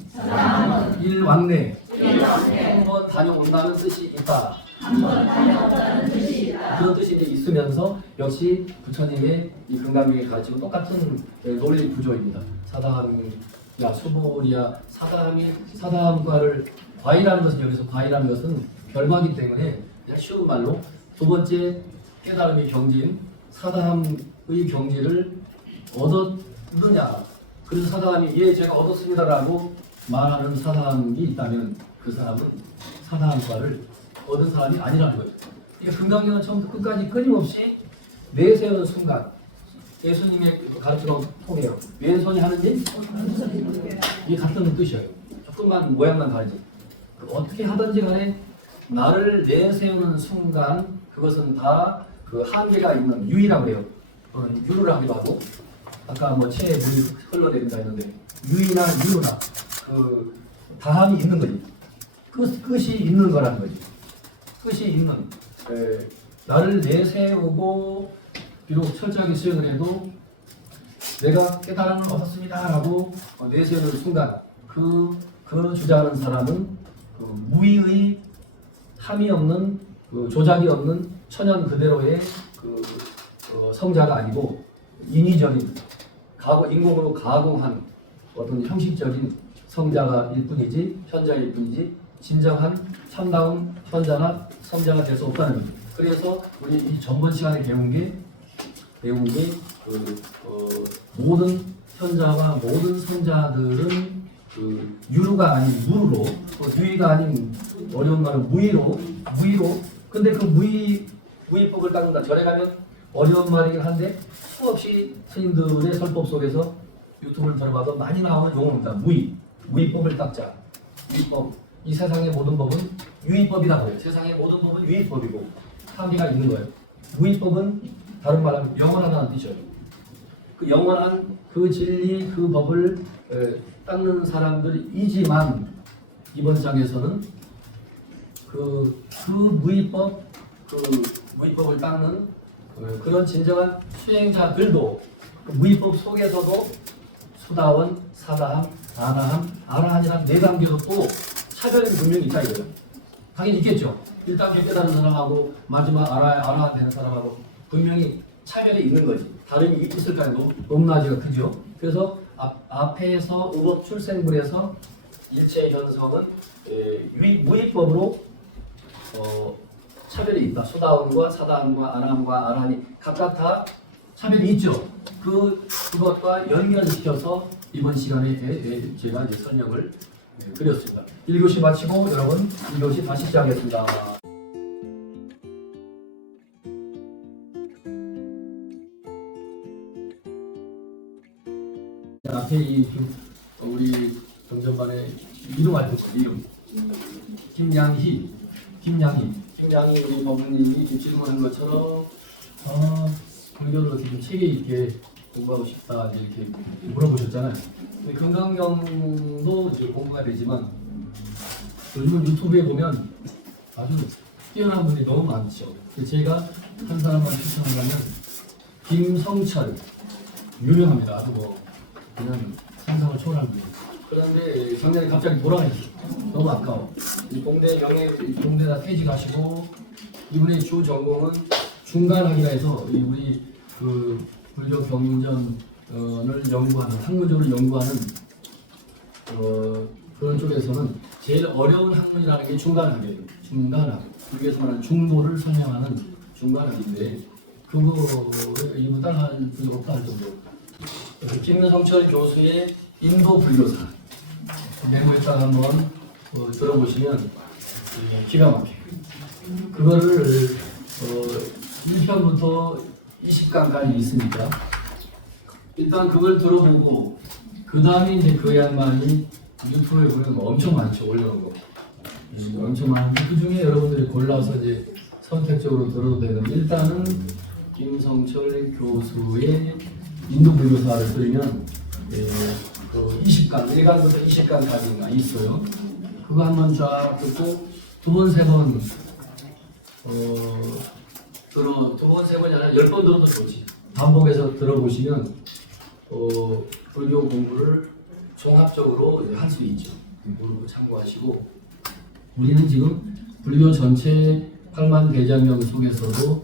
일왕래 한번 다녀온다는 뜻이 있다. 한번 다녀온다는 뜻이 있다. 그런 뜻이 이제 있으면서 역시 부처님의 이 금강경에 가르치고 똑같은 논리 구조입니다. 사다함이야 수불이야 사다함과를 과일하는 것은 여기서 과일하는 것은 결과이기 때문에 그냥 쉬운 말로 두 번째 깨달음의 경지인 사다함의 경지를 얻었느냐. 그래서 사다함이 예 제가 얻었습니다라고 말하는 사다함이 있다면 그 사람은 사다함과를 얻은 사람이 아니라는 거죠. 그러니까 금강경은 처음부터 끝까지 끊임없이 내세우는 순간 예수님의 가르침을 통해요. 왼손이 하는 일 이게 같은 뜻이에요. 조금만 모양만 다르지. 어떻게 하든지 간에 나를 내세우는 순간 그것은 다 그 한계가 있는 유의라고 해요. 유를 하기도 하고 아까 뭐 체에 물이 흘러내린다 했는데 유의나 유나 그 다함이 있는 거지. 끝이 있는 거라는 거지. 끝이 있는 나를 내세우고 비록 철저하게 수행을 해도 내가 깨달음을 얻었습니다라고 내세우는 순간 그 주장하는 사람은 무의의 함이 없는 조작이 없는 천연 그대로의 성자가 아니고 인위적인 인공으로 가공한 어떤 형식적인 성자가일 뿐이지 현자일 뿐이지 진정한 참다운 현자나 성자가 될 수 없다는 겁니다. 그래서 우리 이 전번 시간에 배운 게 모든 현자와 모든 성자들은 유루가 아닌 무루로 유의가 아닌 어려운 말은 무의로 근데 그 무의법을 닦는다. 절에 가면 어려운 말이긴 한데 수없이 스님들의 설법 속에서 유튜브를 들어봐도 많이 나오는 용어입니다. 무의법을 닦자. 유의법. 이 세상의 모든 법은 유의법이라고 해요. 세상의 모든 법은 유의법이고 한계가 있는 거예요. 무의법은 다른 말로 영원하다는 뜻이에요. 그 영원한 그 진리 그 법을 닦는 사람들이지만 이번 장에서는 그 무의법을 닦는 그런 진정한 수행자들도 그 무의법 속에서도 수다원, 사다함, 아라함이란 네 단계로 또 차별이 분명히 있다 이거예요. 당연히 있겠죠. 1단계 깨달은 사람하고 마지막 아라한 되는 사람하고 분명히 차별이 있는 거지. 다름이 있을까요? 높낮이가 크죠. 그래서 앞에서 의법 출생불에서 일체 현성은 무의법으로 차별이 있다. 수다원과 사다함과 아라함과 아라함이 각각 다 차별이 있죠. 그것과 연결시켜서 이번 시간에 제가 이제 설명을 드렸습니다. 1교시 마치고 여러분 2교시 다시 시작하겠습니다. 앞에 우리 정전반의 이름 알죠? 이름 김양희 우리 법무님이 질문한 것처럼 불교를 어떻게 좀 체계 있게 공부하고 싶다 이렇게 물어보셨잖아요. 금강경도 이제 공부가 되지만 요즘 유튜브에 보면 아주 뛰어난 분이 너무 많죠. 제가 한 사람만 추천하면 김성철 유명합니다. 아주 뭐 그냥 상상을 초월한 분. 그런데 작년에 갑자기 돌아가셨어요. 너무 아까워. 공대다 퇴직하시고 이분의 주 전공은 중간학이라 해서 우리 그 불교 경전을 연구하는 학문적으로 연구하는 그런 쪽에서는 제일 어려운 학문이라는 게 중간학이에요. 중간학. 불교에서 말하는 중도를 설명하는 중간학인데 그거를 이분 따라할 분이 없다 할 정도. 김성철 교수의 인도 불교사 메모에다가 한번 들어보시면 기가 막혀요. 그거를 1편부터 20강까지 있으니까 일단 그걸 들어보고 그 다음에 이제 그 양반이 유튜브에 보면 엄청 많죠. 올려놓은 거 엄청 많은데 그 중에 여러분들이 골라서 이제 선택적으로 들어도 되는 일단은 김성철 교수의 인도 불교사를 들으면 그 20강, 1강부터 20강까지가 있어요. 그거 한번 쫙 듣고 두 번, 세 번 두 번, 세 번이 아니라 10번 들어도 좋지. 반복해서 들어보시면 불교 공부를 종합적으로 할 수 있죠. 모르고 참고하시고 우리는 지금 불교 전체 8만 대장경 속에서도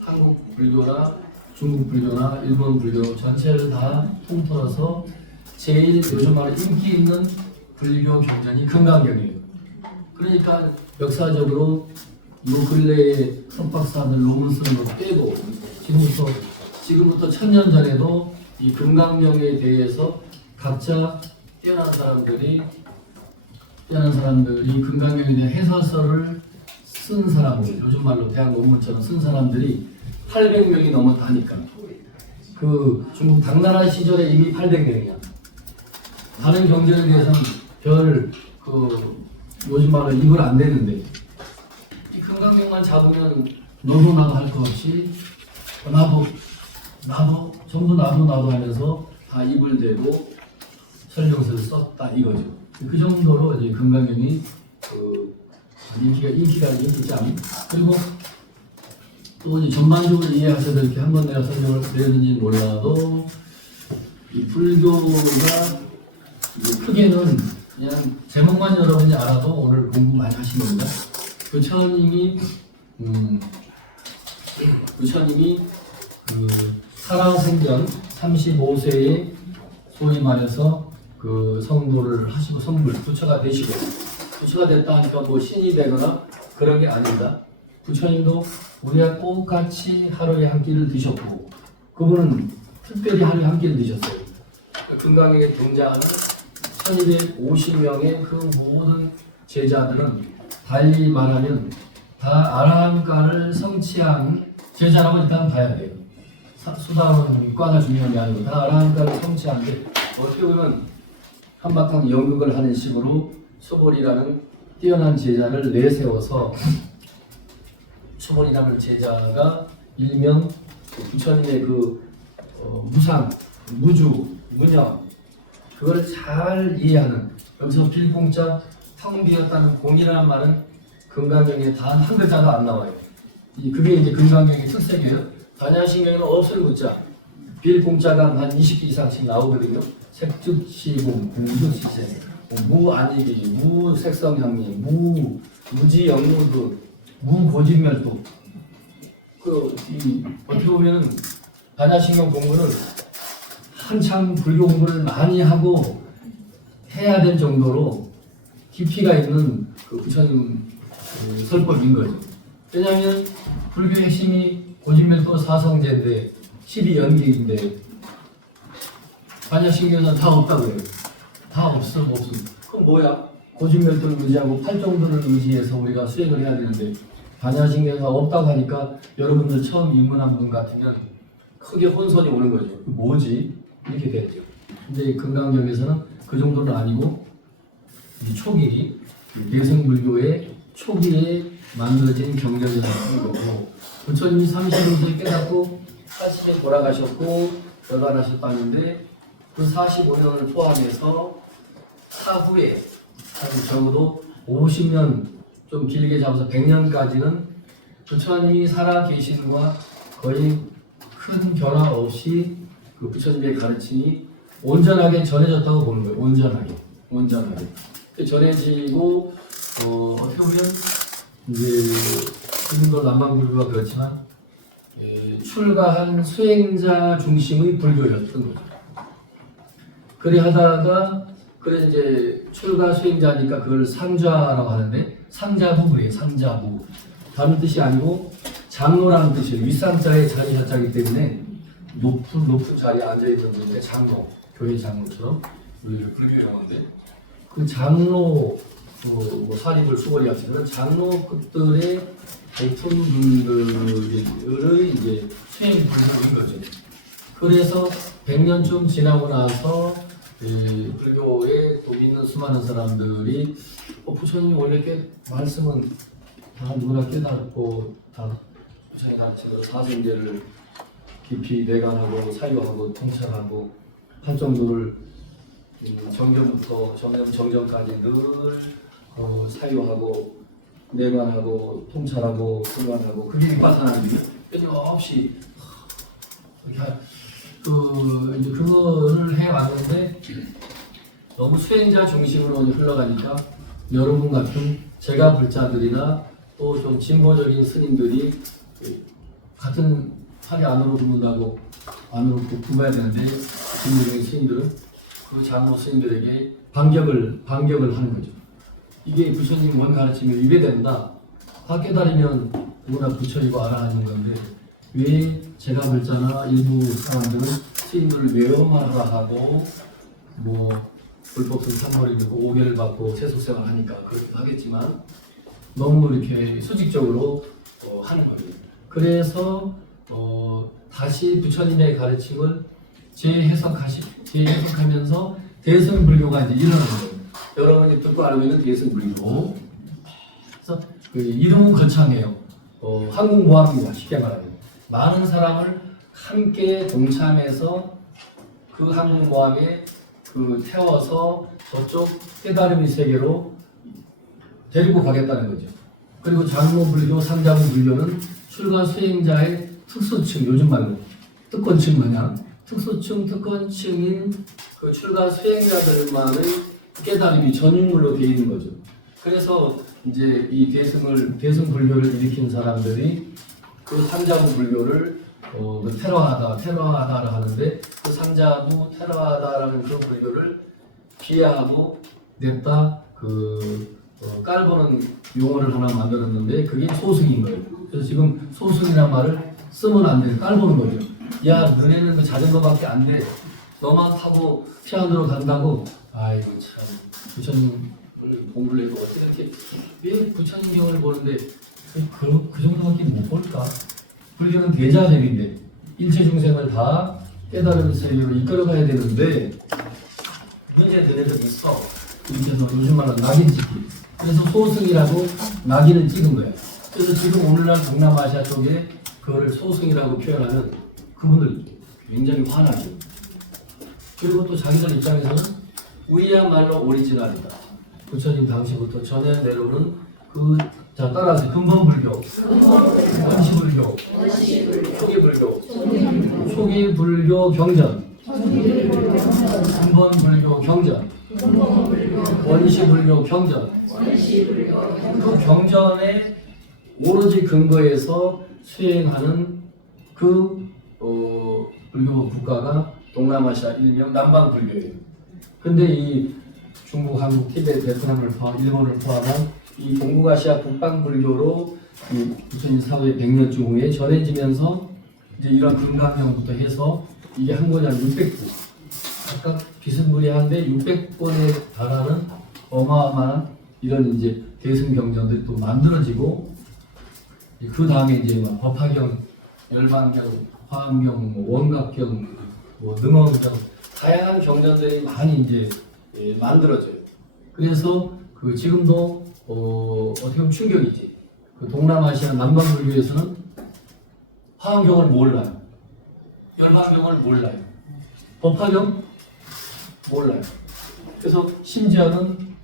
한국 불교나 중국 불교나 일본 불교 전체를 다 통틀어서 제일 요즘 말로 인기 있는 불교 경전이 금강경이에요. 그러니까 역사적으로 요 근래에 석박사들 논문 쓰는 거 빼고 지금부터 1000년 전에도 이 금강경에 대해서 각자 뛰어난 사람들이 금강경에 대한 해설서를 쓴 사람들, 요즘 말로 대학 논문처럼 쓴 사람들이 800명이 넘었다니까. 그 중국 당나라 시절에 이미 800명이야. 다른 경전에 대해서는 요즘 말로 입을 안 대는데 이 금강경만 잡으면 너도 나도 할 거 없이 나도 전부 나도 하면서 다 입을 대고 설명서를 썼다 이거죠. 그 정도로 이제 금강경이 인기짱. 그리고 또 이제 전반적으로 이해하셔도 이렇게 한번 내가 설명을 드렸는지 몰라도 이 불교가 크게는 그냥 제목만 여러분이 알아도 오늘 공부 많이 하신 겁니다. 부처님이 살아생전 35세에 소위 말해서 그 성도를 하시고 부처가 되시고 부처가 됐다 하니까 뭐 신이 되거나 그런 게 아닙니다. 부처님도 우리와 똑같이 하루에 한 끼를 드셨고 그분은 특별히 하루에 한 끼를 드셨어요. 금강경에 등장하는 1250명의 그 모든 제자들은 달리 말하면 다 아라한가를 성취한 제자라고 일단 봐야 돼요. 수다원과가 중요한 게 아니고 다 아라한가를 성취한데 어떻게 보면 한바탕 연극을 하는 식으로 소벌이라는 뛰어난 제자를 내세워서 소벌이라는 제자가 일명 부처님의 무상, 무주, 무념 그걸 잘 이해하는 여기서 빌공자 텅 비었다는 공이라는 말은 금강경에 단 한 글자도 안 나와요. 그게 이제 금강경의 특색이에요. 반야신경에는 없을 무자, 빌공자가 한 20개 이상씩 나오거든요. 색즉시공, 공즉시세, 무안이기, 무색성향미, 무지영무도, 무고진멸도. 어떻게 보면 반야신경 공부는 한참 불교 공부를 많이 하고 해야 될 정도로 깊이가 있는 부처님 설법인 거죠. 왜냐하면 불교의 핵심이 고진멸도 사성제인데 12연기인데 반야신경에는 다 없다고 해요. 다 없음. 그럼 뭐야? 고진멸도를 의지하고 팔정도를 의지해서 우리가 수행을 해야 되는데 반야신경에가 없다고 하니까 여러분들 처음 입문한 분 같으면 크게 혼선이 오는 거죠. 뭐지? 이렇게 되죠. 근데 금강경에서는 그 정도는 아니고 초기 대승불교의 초기에 만들어진 경전이라는 거고 부처님이 35세에 깨닫고 80에 돌아가셨고 결단하셨다는데 그 45년을 포함해서 사후에 적어도 50년 좀 길게 잡아서 100년까지는 부처님이 살아 계신과 거의 큰 변화 없이 그 부처님의 가르침이 온전하게 전해졌다고 보는 거예요. 온전하게. 전해지고 어떻게 보면 이제 지금도 남방불교가 그렇지만 출가한 수행자 중심의 불교였던 거죠. 그래 하다가 이제 출가 수행자니까 그걸 상좌라고 하는데 상자부 그래요. 상자부. 다른 뜻이 아니고 장로라는 뜻이에요. 윗상자에 자리자자이기 때문에 높은 자리에 앉아있는 분인데 장로, 교회 장로처럼 우리 불교 용어인데 그 장로 사립을 수고리 하시는 장로급들의 높은 분들의 이제 수행 불교인 거죠. 그래서 100년쯤 지나고 나서 불교에 또 믿는 수많은 사람들이 부처님이 원래 말씀은 다 누구나 깨닫고 다 부처님 가르치는 사생제를 깊이 내관하고 사유하고 통찰하고 할 정도를 정전까지 늘 사유하고 내관하고 통찰하고 불관하고 그게 윗바사나입니다. 끊임없이 이제 그거를 해왔는데 너무 수행자 중심으로 흘러가니까 여러분 같은 제가 불자들이나 또 좀 진보적인 스님들이 같은 파리 안으로 들어온다고 안으로 들어가야 되는데 진보적인 스님들은 그 장로 스님들에게 반격을 하는 거죠. 이게 부처님 원 가르침에 위배된다. 다 깨달으면 누구나 부처이고 알아하는 건데 왜 제가 불자나 일부 사람들은 스님들을 외워만 하라 하고 뭐 불법성 상거리고 오개를 받고 세속생활 하니까 그렇게 하겠지만 너무 이렇게 수직적으로 하는 거예요. 그래서 다시 부처님의 가르침을 재해석하면서 대승불교가 이제 일어나는 거예요. 여러분이 듣고 알고 있는 대승불교. 그래서 그 이름은 거창해요. 한국모함입니다. 쉽게 말하면 많은 사람을 함께 동참해서 그 한국모함에 태워서 저쪽 깨달음의 세계로 데리고 가겠다는 거죠. 그리고 장로불교, 상자부불교는 출가 수행자의 특수층, 요즘 말로 특권층 마냥 특수층, 특권층인 그 출가 수행자들만의 깨달음이 전유물로 되어 있는 거죠. 그래서 이제 이 대승불교를 일으킨 사람들이 그 상자부불교를 테러하다를 하는데 그 상자부 테러하다라는 그 불교를 비하하고 냈다 깔보는 용어를 하나 만들었는데 그게 소승인 거예요. 그래서 지금 소승이라는 말을 쓰면 안 돼요. 깔보는 거죠. 야, 너네는 그 자전거밖에 안 돼. 너만 타고 피안으로 간다고. 아이고 참 부처님 공부를 해도 어떻게 왜 부처님 경을 보는데 그 정도밖에 못 볼까? 불교는 대자재인데 일체 중생을 다 깨달은 세계로 이끌어가야 되는데 문제 너네들 있어. 이렇게 해서 요즘 말로 낙인 찍기. 그래서 소승이라고 낙인을 찍은 거예요. 그래서 지금 오늘날 동남아시아 쪽에 그거를 소승이라고 표현하는 그분들 굉장히 화나죠. 그리고 또 자기들 입장에서는 우리야말로 오리지널이다. 부처님 당시부터 전해 내려오는 자 따라서 근본불교, 원시불교, 초기불교, 초기불교 경전, 근본불교 경전, 원시불교 경전. 그 경전에 오로지 근거해서 수행하는 그 불교 국가가 동남아시아 일명 남방불교예요. 근데 이 중국, 한국, 티베트, 베트남을 포함, 일본을 포함한 이 동북아시아 북방불교로 이 부처님 사후에 100년 후에 전해지면서 이제 이런 금강경부터 해서 이게 한 권이 한 600부. 아까 비스무리한데 600권에 달하는 어마어마한 이런 이제 대승경전들이 또 만들어지고 그 다음에 이제 막 법화경, 열반경, 화엄경, 원각경, 능엄경 다양한 경전들이 많이 이제 만들어져요. 그래서 지금도 어떻게 보면 충격이지. 동남아시아 남방불교에서는 화엄경을 몰라요. 열반경을 몰라요. 법화경 몰라요. 그래서 심지어는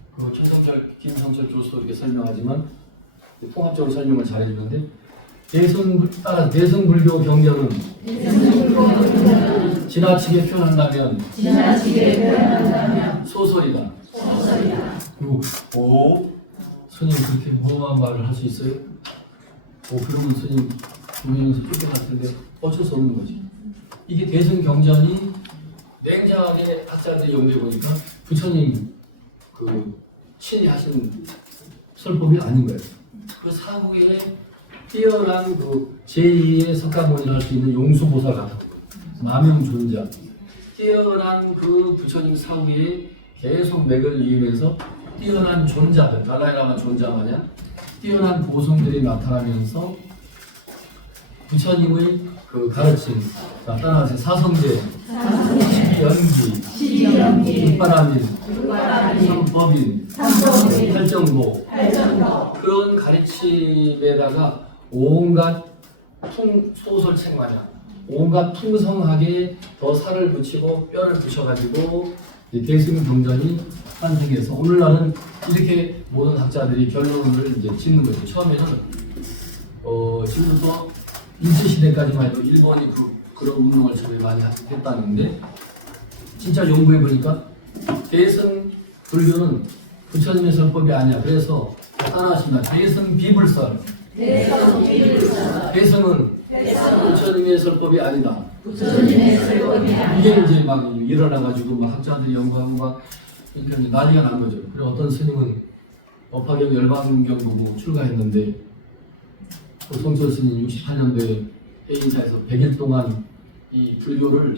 김성철 교수도 이렇게 설명하지만 통합적으로 설명을 잘해주는데 대승불교 경전은 지나치게 표현한다면 소설이다. 그리고 스님 그렇게 무엄한 말을 할 수 있어요? 그러면 스님 분명해서 쫓겨날 텐데 어쩔 수 없는 거지. 이게 대승경전이 냉정하게 학자들이 연구해 보니까 부처님 친히 하신 설법이 아닌 거예요. 그 사후에 뛰어난 제2의 석가모니를 할 수 있는 용수보살 같은 마명존자, 뛰어난 부처님 사후에 계속 맥을 이으면서 뛰어난 존자들, 달라이라마 존자 마냥 뛰어난 보성들이 나타나면서 부처님의 가르침, 따라서 사성제, 연기, 육바라민, 삼법인, 팔정보 그런 가르침에다가 온갖 소설책 마냥 온갖 풍성하게 더 살을 붙이고 뼈를 붙여가지고 대승경전이 탄생해서 오늘날은 이렇게 모든 학자들이 결론을 이제 짓는 거죠. 처음에는 지금부터 일제시대까지만 해도 일본이 그런 운동을 저희 많이 했다는데 진짜 연구해 보니까 대승불교는 부처님의 설법이 아니야. 그래서 따라하십니다. 대승 비불설. 대성 비불선 대승은 부처님의 설법이 아니다. 부처님의 설법이 아니라 이게 이제 막 일어나가지고 막 학자들이 연구하고 막 이렇게 이제 난리가 난 거죠. 그리고 어떤 스님은 법화경 열반경 보고 출가했는데 그 성철 스님 68년도에 해인사에서 100일 동안 이 불교를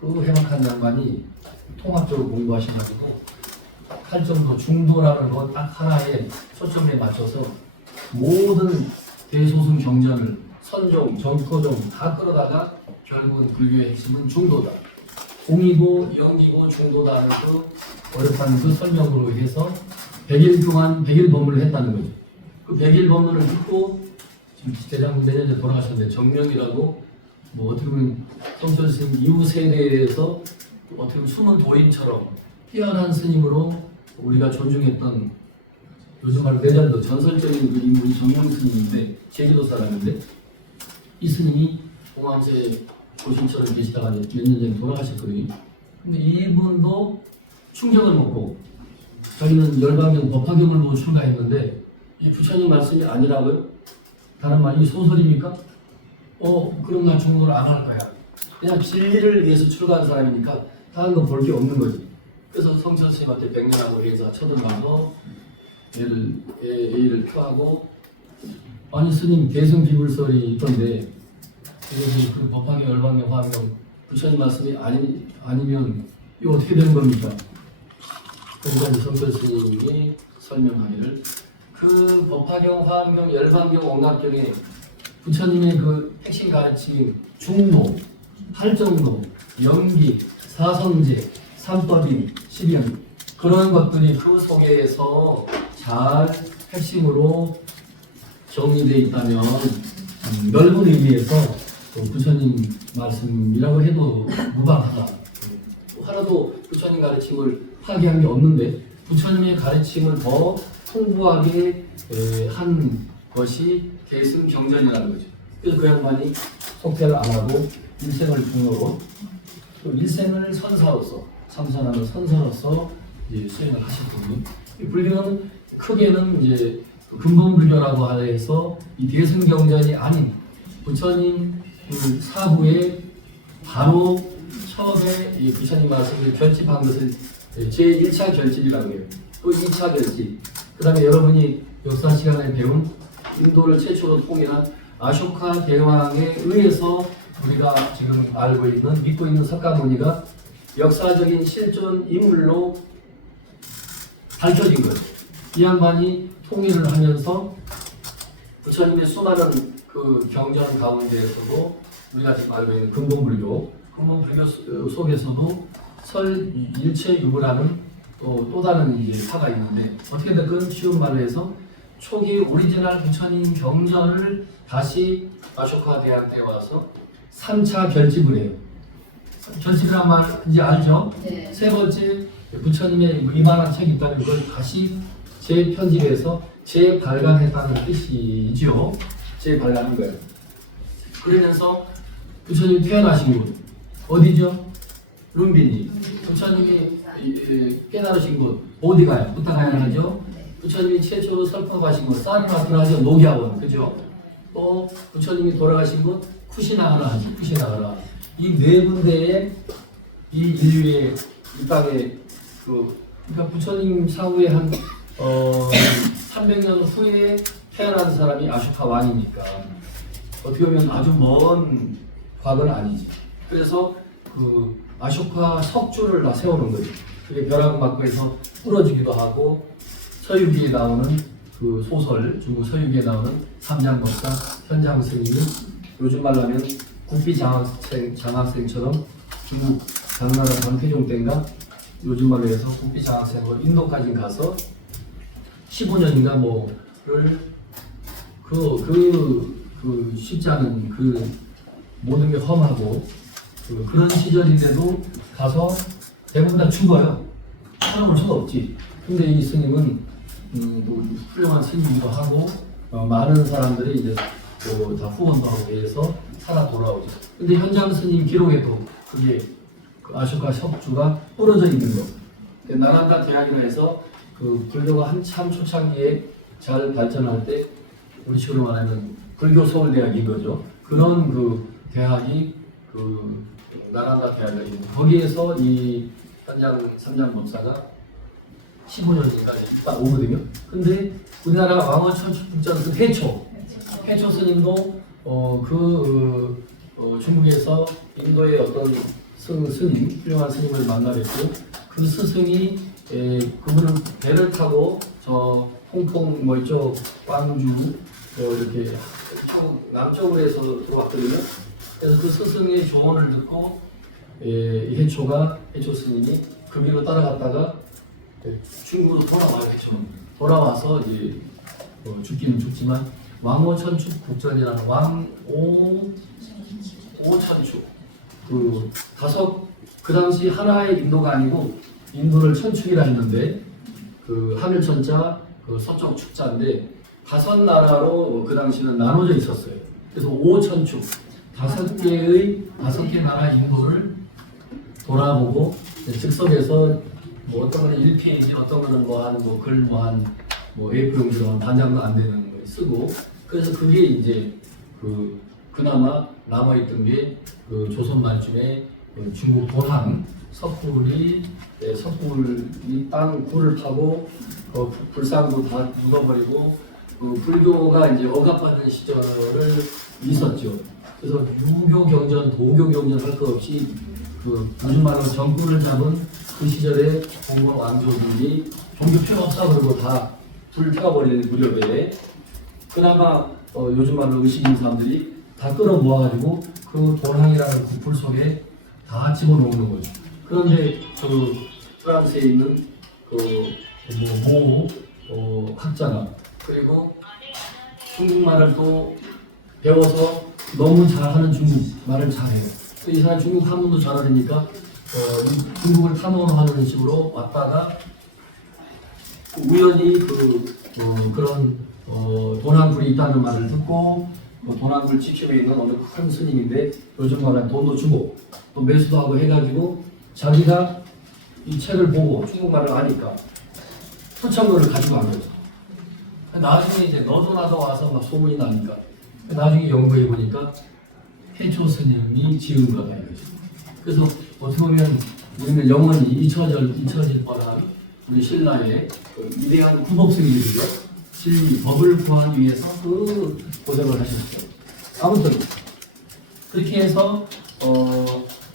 그 해박한 양반이 통합적으로 공부하셔가지고 할 정도 중도라는 것 딱 하나에 초점에 맞춰서 모든 대소승 경전을 선종, 정토종 다 끌어다가 결국은 불교의 핵심은 중도다. 공이고 영이고 중도다는 그 어렵다는 그 설명으로 해서 100일 동안 100일 법문을 했다는 거죠. 그 100일 법문을 듣고 지금 대장님 내년에 돌아가셨는데 정명이라고 뭐 어떻게 보면 성철 스님 이후 세대에서 어떻게 보면 숨은 도인처럼 뛰어난 스님으로 우리가 존중했던 요즘 말로 레전드 전설적인 그 인물이 정명 스님인데 제주도 사람인데 이 스님이 공암새 고신처럼 계시다가 몇 년 전에 돌아가셨거든요. 근데 이분도 충격을 먹고 자기는 열반경 법화경을 보고 출가했는데 이 부처님 말씀이 아니라고요? 다른 말, 이 소설입니까? 그럼 나 중도를 안 할 거야. 그냥 진리를 위해서 출가한 사람이니까 다른 건 볼 게 없는 거지. 그래서 성철 스님한테 백년하고 회사 쳐들어가서 A를 표하고 아니 스님 대승 비불설이 있던데 그래서 그 법화경, 열반경, 화엄경 부처님 말씀이 아니면 이거 어떻게 되는 겁니까? 그러니까 성철 스님이 설명하기를 그 법화경, 화엄경, 열반경, 옥락경에 부처님의 그 핵심 가르침 중도, 팔정도, 영기, 사성제, 삼법인, 십연 그런 것들이 그 속에서 잘 핵심으로 정리되어 있다면 넓은 의미에서 부처님 말씀이라고 해도 무방하다. 하나도 부처님 가르침을 파괴한 게 없는데 부처님의 가르침을 더 풍부하게 한 것이 대승 경전이라는 거죠. 그래서 그 양반이 속퇴를 안 하고 일생을 중으로 또 일생을 선사로서 참선하는 선사로서 이제 수행을 하셨거든요. 이 불교는 크게는 이제 근본 불교라고 해서 이 대승 경전이 아닌 부처님 그 사후에 바로 처음에 이 부처님 말씀을 결집한 것을 제1차 결집이라고 해요. 또 2차 결집. 그 다음에 여러분이 역사 시간에 배운 인도를 최초로 통일한 아쇼카 대왕에 의해서 우리가 지금 알고 있는 믿고 있는 석가모니가 역사적인 실존 인물로 밝혀진 거예요. 이 양반이 통일을 하면서 부처님의 수많은 그 경전 가운데에서도 우리가 지금 알고 있는 근본불교 속에서도 설일체유부라는 또 다른 이제 파가 있는데 어떻게 됐건 쉬운 말로 해서 초기 오리지널 부처님 경전을 다시 아쇼카 대왕 때 와서 3차 결집을 해요. 결집이란 말 이제 알죠? 네. 세 번째 부처님의 이만한 책이 있다면 그걸 다시 재편집해서 재발간했다는 뜻이죠. 재발간한 거예요. 그러면서 부처님이 태어나신 곳 어디죠? 룸비니. 부처님이 깨달으신 곳 어디가요? 부탁하야 하죠. 부처님이 최초로 설법하신 곳 사르나트라 하죠. 녹야원 그죠? 또 부처님이 돌아가신 곳 쿠시나가라 하죠. 쿠시나가라. 이 네 군데에 이 인류의 이 땅에 그러니까 부처님 사후에 한 300년 후에 태어난 사람이 아쇼카 왕이니까 어떻게 보면 아주 먼 과거는 아니지. 그래서 그 아쇼카 석주를 다 세우는 거죠. 그게 벼락막고에서 부러지기도 하고 서유기에 나오는 그 소설 중국 서유기에 나오는 삼장법사 현장 스님이 요즘 말로 하면 국비 장학생처럼 중국 당나라 장태종 때인가 요즘 말로 해서 국비 장학생으로 인도까지 가서 15년인가 뭐를 쉽지 않은 그 모든 게 험하고 그런 시절인데도 가서 대부분 다 죽어요. 살아올 수가 없지. 근데 이 스님은 또 훌륭한 스님이기도 하고 많은 사람들이 이제 다 후원도 하고 해서 살아 돌아오죠. 근데 현장 스님 기록에도 그게 그 아쇼카 석주가 부러져 있는 거. 나란다 대학이라 해서 그 불교가 한참 초창기에 잘 발전할 때 우리 식으로 말하면 불교 서울대학인 거죠. 그런 그 대학이 그 나란다 대학이 있는데 거기에서 이 현장 삼장 법사가 15년인가 딱 오거든요. 근데 우리나라 왕어천축 국전승 해초 스님도 중국에서 인도의 어떤 스님, 훌륭한 스님을 만나뵙고 그 스승이 그분을 배를 타고 저 홍콩 뭐 이쪽 광주 이렇게 이쪽 남쪽으로 해서 들어왔거든요. 그래서 그 스승의 조언을 듣고 해초 스님이 그 길로 따라갔다가 중국으로 돌아와요. 돌아와서 이제 죽기는 죽지만 왕오천축 국전이라는 오천축 그 당시 하나의 인도가 아니고 인도를 천축이라 했는데 그 하늘천자 그 서쪽 축자인데 5나라로 그 당시는 나눠져 있었어요. 그래서 오천축 5개 나라 인도를 돌아보고 즉석에서 뭐 어떤 거는 1페이지, 어떤 거는 글 A4용지로 반장도 안 되는 거 쓰고 그래서 그게 이제 그나마 남아있던 게 그 조선 말쯤에 중국 도항 섣불이 땅 굴을 파고 불상도 다 묻어버리고 불교가 이제 억압받는 시절을 있었죠. 그래서 유교 경전, 도교 경전 할 것 없이 요즘 말로 정권을 잡은 그 시절에 공무원 왕조들이 종교 필요 없어 그러고 다 불태워버리는 무렵에 그나마 요즘 말로 의식 있는 사람들이 다 끌어모아가지고 그 도랑이라는 그 불 속에 다 집어넣는 거죠. 그런데 프랑스에 있는 학자가 그리고 중국말을 또 배워서 너무 잘하는 중국말을 잘해요. 이 사람 중국 한문도 잘하니까 중국을 탐험하는 식으로 왔다가 우연히 그런 도난굴이 있다는 말을 듣고 도난굴 지킴에 있는 어느 큰 스님인데 요즘 말하면 돈도 주고 또 매수도 하고 해가지고 자기가 이 책을 보고 중국말을 아니까 수천권을 가지고 간 거죠. 나중에 이제 너도 나도 와서 막 소문이 나니까 나중에 연구해 보니까 해초 스님이 지은 거다 이거죠. 그래서 어떻게 보면 우리는 영원히 잊혀질 뻔한 우리 신라의 위대한 구법승이들이죠. 법을 구하기 위해서 그 고생을 하셨어요. 아무튼 그렇게 해서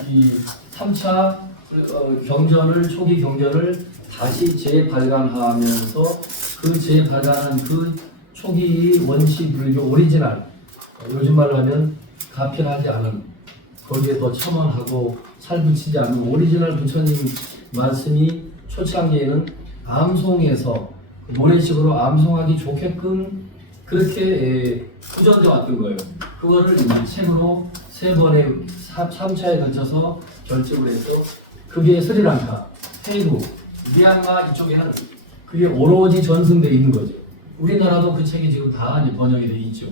이 3차 초기 경전을 다시 재발간하면서 그 재발간한 그 초기 원시 불교 오리지널 요즘 말로 하면 가편하지 않은 거기에 더 첨언하고 살붙이지 않은 오리지널 부처님 말씀이 초창기에는 암송해서 모래식으로 암송하기 좋게끔 그렇게 구전돼 왔던 거예요. 그거를 이제 책으로 3번의 3차에 걸쳐서 결집을 해서 그게 스리랑카, 페루, 미얀마 이쪽에는 그게 오로지 전승되어 있는 거죠. 우리나라도 그 책이 지금 다 이제 번역이 되어 있죠.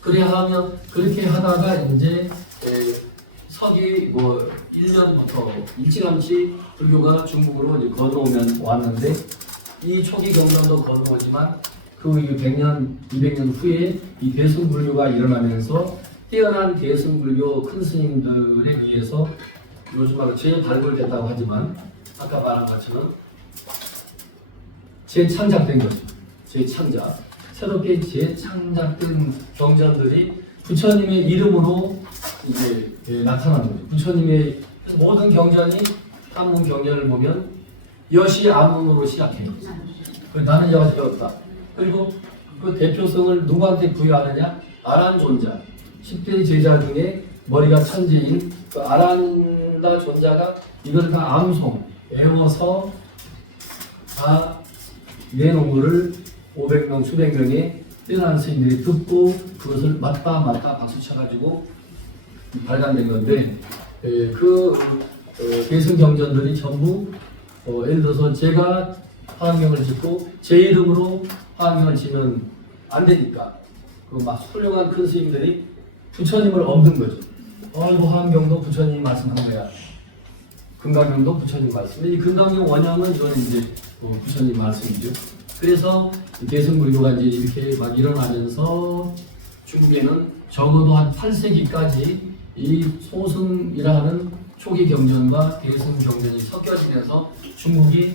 그렇게 하다가 이제 서기 1년부터 일찌감치 불교가 중국으로 이제 건너오면 왔는데 이 초기 경전도 건너오지만 그 100년, 200년 후에 이 대승불교가 일어나면서 뛰어난 대승불교 큰 스님들에 의해서 요즘 말로 재발굴됐다고 하지만 아까 말한 것처럼 재창작된 거죠. 재창작. 새롭게 재창작된 경전들이 부처님의 이름으로 이제 나타나는 거죠. 부처님의 모든 경전이 한문 경전을 보면 여시 아문으로 시작해요. 나는 여시였다. 그리고 그 대표성을 누구한테 부여하느냐? 아란존자. 10대 제자 중에 머리가 천재인 그 아란다 존자가 이걸 다 암송, 외워서 다 내놓은 500명, 수백 명의 뛰어난 스님들이 듣고 그것을 맞다 박수 쳐가지고 발간된 건데 대승 경전들이 전부 예를 들어서 제가 화엄경을 짓고 제 이름으로 화엄경을 지면 안 되니까 그 막 훌륭한 큰 스님들이 부처님을 얻는 거죠. 화엄경도 부처님 말씀한 거야. 금강경도 부처님 말씀. 이 금강경 원형은 이거는 이제 부처님 말씀이죠. 그래서 대승불교가 이제 이렇게 막 일어나면서 중국에는 적어도 한 8세기까지 이 소승이라는 초기 경전과 대승 경전이 섞여지면서 중국이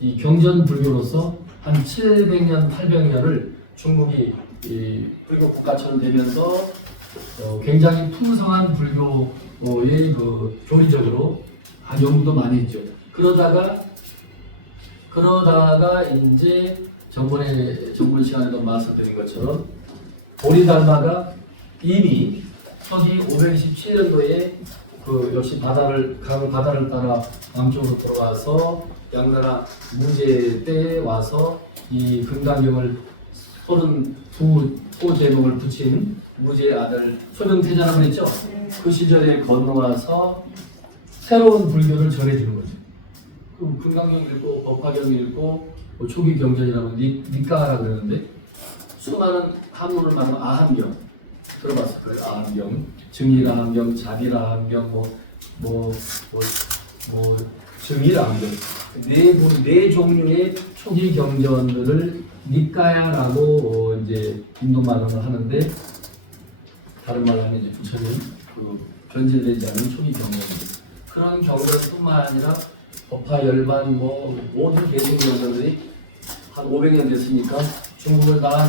이 경전 불교로서 한 700년, 800년을 중국이 이 불교 국가처럼 되면서 굉장히 풍성한 불교의 그 교리적으로 연구도 많이 했죠. 그러다가 이제 전번 시간에도 말씀드린 것처럼 보리달마가 이미 서기 527년도에 그 역시 바다를 따라 남쪽으로 들어와서 양나라 무제 때 와서 이 금강경을 32호 제목을 붙인 무제의 아들 소명태자라고 그랬죠. 그 시절에 건너와서 새로운 불교를 전해주는 거죠. 그 금강경 읽고 법화경 읽고 뭐 초기 경전이라고 니까라고 그러는데 수많은 한문을 말하는 아함경 들어봤을 거예요. 아함경, 증일아함경, 자비라함경, 증일아함경 네 종류의 초기 경전들을 니까야라고 이제 인도 말을 하는데 다른 말로 하면 이제 부처님 그 변질되지 않은 초기 경전들 그런 경전뿐만 아니라 법화 열반 모든 대승 경전들이 한 500년 됐으니까 중국을 다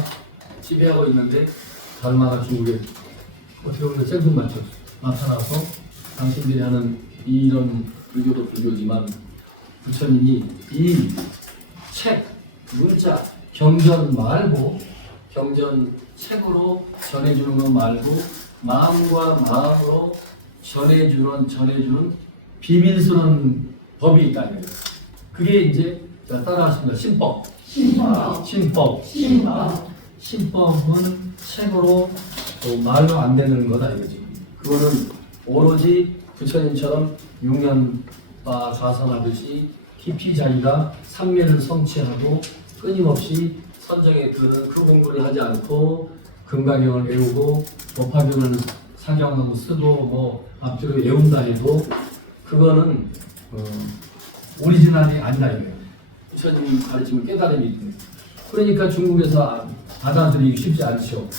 지배하고 있는데 달마가 중국에 어떻게 보면 생뚱맞죠. 나타나서 당신들이 하는 이런 불교도 불교지만 부처님이 이 책, 문자, 경전 말고 경전 책으로 전해주는 것 말고 마음과 마음으로 전해주는 비밀스러운 법이 있다는 거예요. 그게 이제 따라하십니다. 신법은 책으로 말로 안 되는 거다 이거지. 그거는 오로지 부처님처럼 6년바 좌선하듯이 깊이 자기가 삼매를 성취하고 끊임없이 선정에 드는 그 공부를 하지 않고 금강경을 외우고 법화경을 사경하고 쓰고 앞뒤로 외운다 해도 그거는 오리지널이 아니다 이거예요. 부처님 가르침을 깨달음이 있대. 그러니까 중국에서 받아들이기 쉽지 않죠.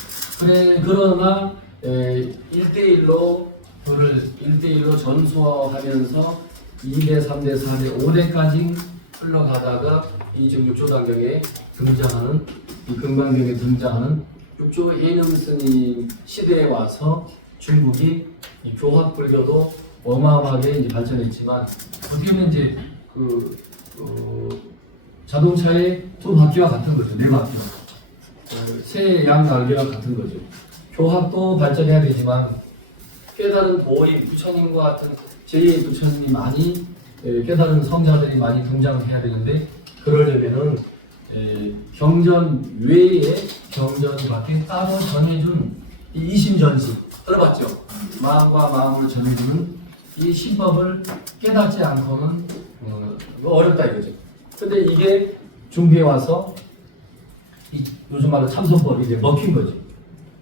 그러나 1대1로 그를 1대1로 전수하면서 2대, 3대, 4대, 5대까지 흘러가다가 이 지금 6조 단경에 등장하는 이 금강경에 등장하는 6조 예능 스님 시대에 와서 중국이 이 교학 불교도 어마어마하게 이제 발전했지만 어떻게 보면 이제 자동차의 두 바퀴와 같은 거죠. 네 바퀴와 새 양 날개와 같은 거죠. 교학도 발전해야 되지만 깨달은 도인 부처님과 같은 제2의 부처님이 많이 깨달은 성자들이 많이 등장해야 되는데 그러려면은 경전 외에 경전밖에 따로 전해준 이 이심전식 들어봤죠? 마음과 마음으로 전해주는 이 신법을 깨닫지 않고는 어렵다 이거죠. 근데 이게 중국에 와서 요즘 말로 참선법이 이제 먹힌 거죠.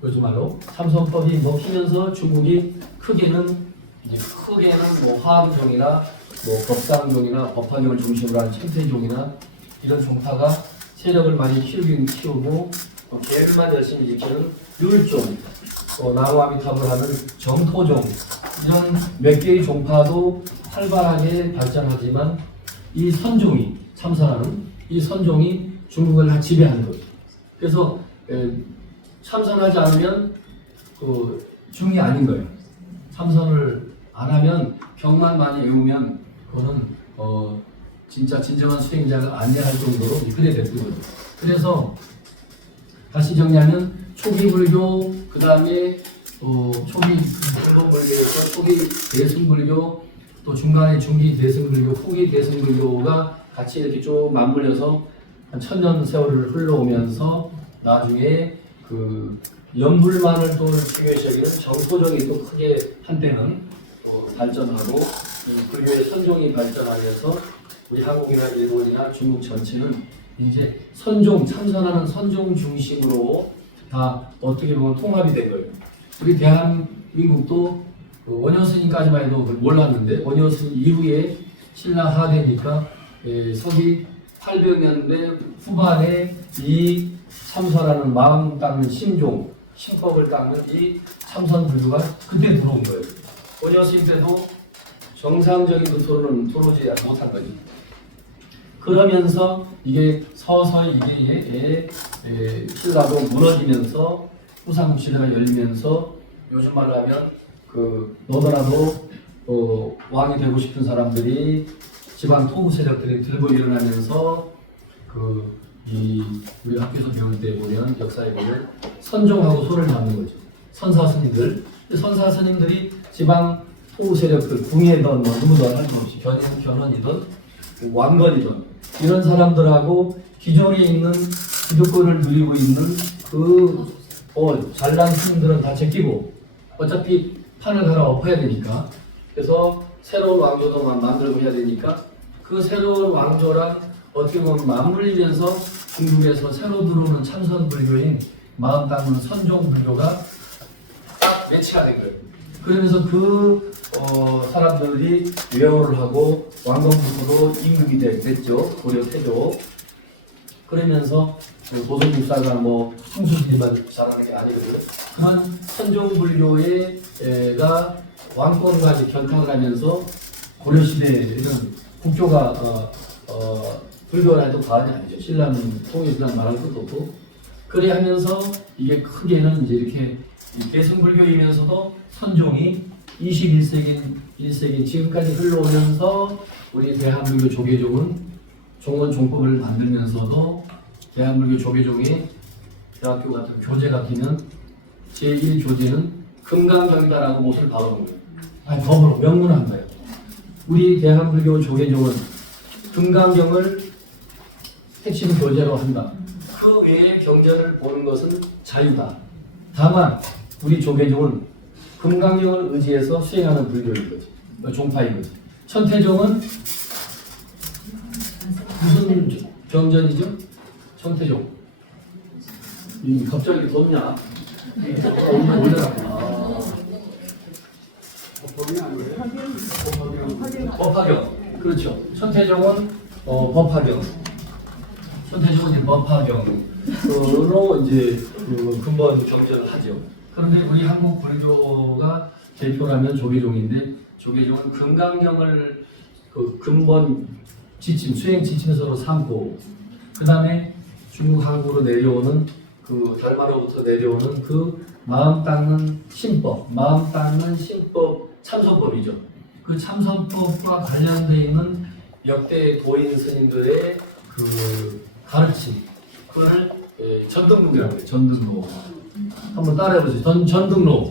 요즘 말로 참선법이 먹히면서 중국이 크게는 화엄종이나 법당종이나 법화경을 중심으로 한 천태종이나 이런 종파가 세력을 많이 키우고 계율만 열심히 지키는 율종, 나무아미탑을 하는 정토종 이런 몇 개의 종파도 활발하게 발전하지만 이 선종이 참선하는 이 선종이 중국을 다 지배하는 거죠. 그래서 참선하지 않으면 중이 아닌 거예요. 참선을 안 하면 경만 많이 외우면 그거는 진짜 진정한 수행자를 안내할 정도로 그래 됐던 거죠. 그래서 다시 정리하면 초기 불교, 그 다음에 초기 일본불교에서 초기 대승불교, 또 중간에 중기 대승불교, 후기 대승불교가 같이 이렇게 쭉 맞물려서 한 1000년 세월을 흘러오면서 나중에 그 연불만을 또 중요시 여기는 정토종이 또 크게 한때는 발전하고 불교의 선종이 발전하면서 우리 한국이나 일본이나 중국 전체는 이제 참선하는 선종 중심으로 다 어떻게 보면 통합이 된 거예요. 우리 대한민국도 원효 스님까지만 해도 몰랐는데 원효 스님 이후에 신라 하대니까 서기 800년대 후반에 이 참선하는 마음 닦는 심종, 심법을 닦는 이 참선 불교가 그때 들어온 거예요. 원효 스님 때도 정상적인 그 토론은 들어오지 못한 거지. 그러면서 이게 서서히 이게 신라도 무너지면서 후삼 시대가 열리면서 요즘 말로 하면 그 너무나도 왕이 되고 싶은 사람들이 지방 토부 세력들이 들고 일어나면서 우리 학교에서 배울 때 보면 역사에 보면 선종하고 손을 잡는 거죠. 선사 스님들이 지방 토부 세력들 궁예든 뭐 누구든 할 수 없이 견원이든 왕건이든 이런 사람들하고 기존에 있는 기득권을 누리고 있는 잘난 스님들은 다 제끼고 어차피 판을 갈아엎어야 되니까 그래서 새로운 왕조도 만들고 해야 되니까 그 새로운 왕조랑 어떻게 보면 맞물리면서 중국에서 새로 들어오는 참선 불교인 마음 닦는 선종 불교가 딱 매치가 된 거예요. 그러면서 사람들이 외호를 하고 왕건부터도 임금이 됐죠. 고려 태조. 그러면서 도성육사가 뭐 충수들만 잘하는 게 아니거든요. 그런 선종 불교가 왕권과 이제 결탁을 하면서 고려시대에는 국교가 불교라 해도 과언이 아니죠. 신라는 통일신랑 말할 것도 없고 그래 하면서 이게 크게는 이제 이렇게 개성불교이면서도 선종이 21세기 지금까지 흘러오면서 우리 대한불교 조계종은 종원 종법을 만들면서도 대한불교 조계종의 대학교 같은 교재가 끼면 제1교재는 금강경이다라고 못을 박아놓은 거예요. 아니 법으로 명문한 거예요. 우리 대한불교 조계종은 금강경을 핵심 교재로 한다. 그 외에 경전을 보는 것은 자유다. 다만 우리 조계종은 금강경을 의지해서 수행하는 불교인 거지. 종파인 거지. 천태종은 무슨 경전이죠? 천태종. 갑자기 덥냐? 올려놨구나. 법화경. 그렇죠. 천태종은 법화경. 천태종은 법화경으로 이제 근본 경전을 하죠. 그런데 우리 한국 불교가 대표라면 조계종인데 조계종은 금강경을 근본 지침, 수행 지침서로 삼고 그 다음에 중국 한국으로 내려오는 달마로부터 내려오는 마음 닦는 신법, 참선법이죠. 그 참선법과 관련되어 있는 역대 도인 스님들의 가르침, 그거를 전등록이라고 해요. 전등록. 한번 따라해보세요. 전등록.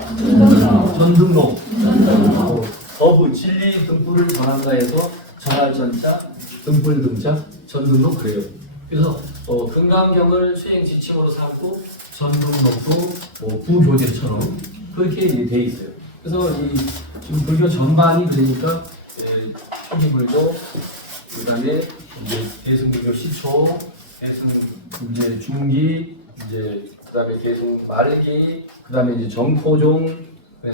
어부 진리 등불을 전한다 해서 전할 전자, 등불 등자, 전등록 그래요. 그래서 금강경을 수행 지침으로 삼고 전등록도 부교재처럼 그렇게 돼 있어요. 그래서 지금 불교 전반이 그러니까 초기 불교, 그다음에 이제 대승불교 시초, 대승 이제 중기, 이제 그다음에 대승 말기, 그다음에 이제 정토종,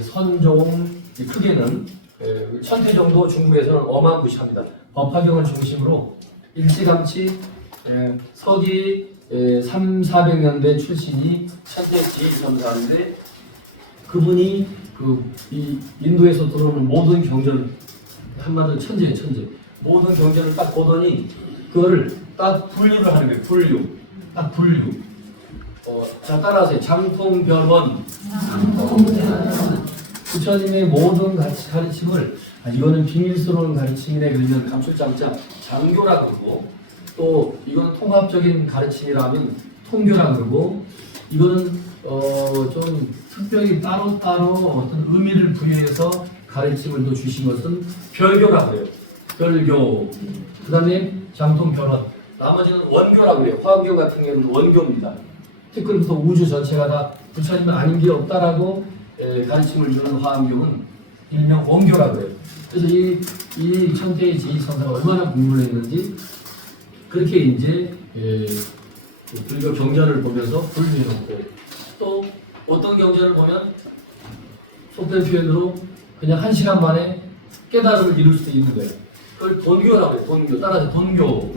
선종, 크게는 천태종도 중국에서는 어마무시합니다. 법화경을 중심으로 일찌감치 서기 300~400년대 출신이 천재 지휘선사인데 그분이 이 인도에서 들어오는 모든 경전 한마디로 천재예요. 천재. 모든 경전을 딱 보더니 그거를 딱 분류를 하는 거예요. 분류. 자 따라하세요. 장통변원. 부처님의 모든 가르침을 이거는 비밀스러운 가르침이네 그러면 감출장자 장교라 그러고 또 이건 통합적인 가르침이라면 통교라 그러고 이거는 좀 특별히 따로 어떤 의미를 부여해서 가르침을 또 주신 것은 별교라 그래요. 별교. 그 다음에 장통변원. 나머지는 원교라 그래요. 화엄경 같은 경우는 원교입니다. 티끌부터 우주 전체가 다 부처님은 아닌 게 없다라고 가르침을 주는 화엄경은 일명 원교라 그래요. 그래서 이 천태의 지휘선사가 얼마나 공부를 했는지 그렇게 이제 불교 경전을 보면서 분류해놓고 또 어떤 경전을 보면 속된 표현으로 그냥 1시간 만에 깨달음을 이룰 수도 있는 거예요. 그걸 돈교라고 해요. 돈교. 따라서 돈교.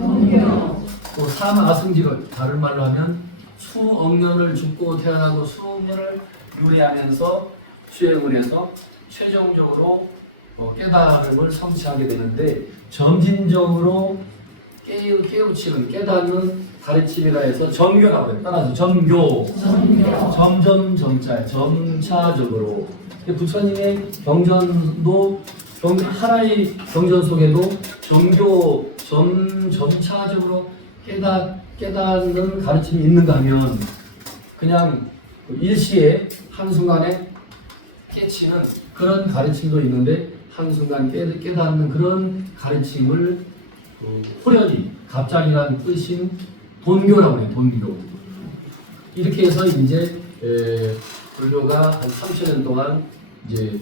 또 사마아승지를 다른 말로 하면 수억 년을 죽고 태어나고 수억 년을 유래하면서 수행을 해서 최종적으로 깨달음을 성취하게 되는데 점진적으로 깨우치는 깨닫는 가르침이라 해서 점교라고 해요. 따라서 점교. 점점 점차적으로. 부처님의 경전도 하나의 경전 속에도 점교 점차적으로 깨닫는 가르침이 있는가 하면 그냥 일시에 한순간에 깨치는 그런 가르침도 있는데 한순간 깨닫는 그런 가르침을 호련히 갑자기란 뜻인 돈교라고 해요. 돈교. 이렇게 해서 이제 불교가 한 3,000년 동안 이제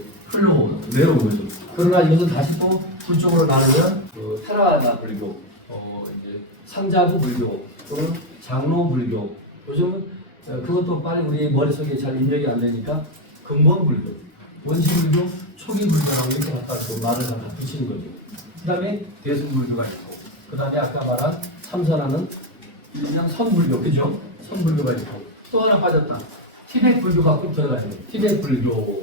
내려온 거죠. 그러나 이것은 다시 또 불쪽으로 나누면 테라와다 불교, 이제 상자부 불교, 또는 장로 불교. 요즘은 그것도 빨리 우리 머릿속에 잘 입력이 안 되니까 근본 불교, 원시 불교, 초기 불교라고 이렇게 갖다 말을 갖다 붙이는 거죠. 그 다음에 대승 불교가 있고, 그 다음에 아까 말한 삼선하는 그냥 선불교, 그죠? 선불교가 있고, 또 하나 빠졌다. 티벳 불교가 꼭 들어가야 돼요. 티벳 불교.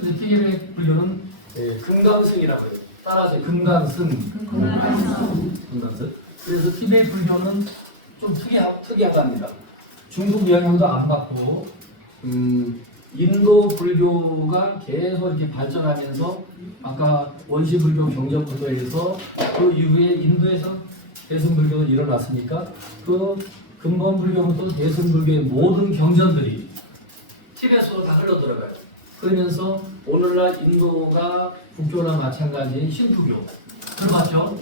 그래서 티벳 불교는 금강승이라고 해요. 따라서 금강승. 그래서 티벳 불교는 좀 특이하답니다. 중국 영향도 안 받고, 인도 불교가 계속 이렇게 발전하면서 아까 원시 불교 경전부터 해서 그 이후에 인도에서 대승 불교가 일어났으니까 그 근본 불교부터 대승 불교의 모든 경전들이 티벳으로 다 흘러 들어가요. 그러면서 오늘날 인도가 북교나 마찬가지인 신투교 들어봤죠?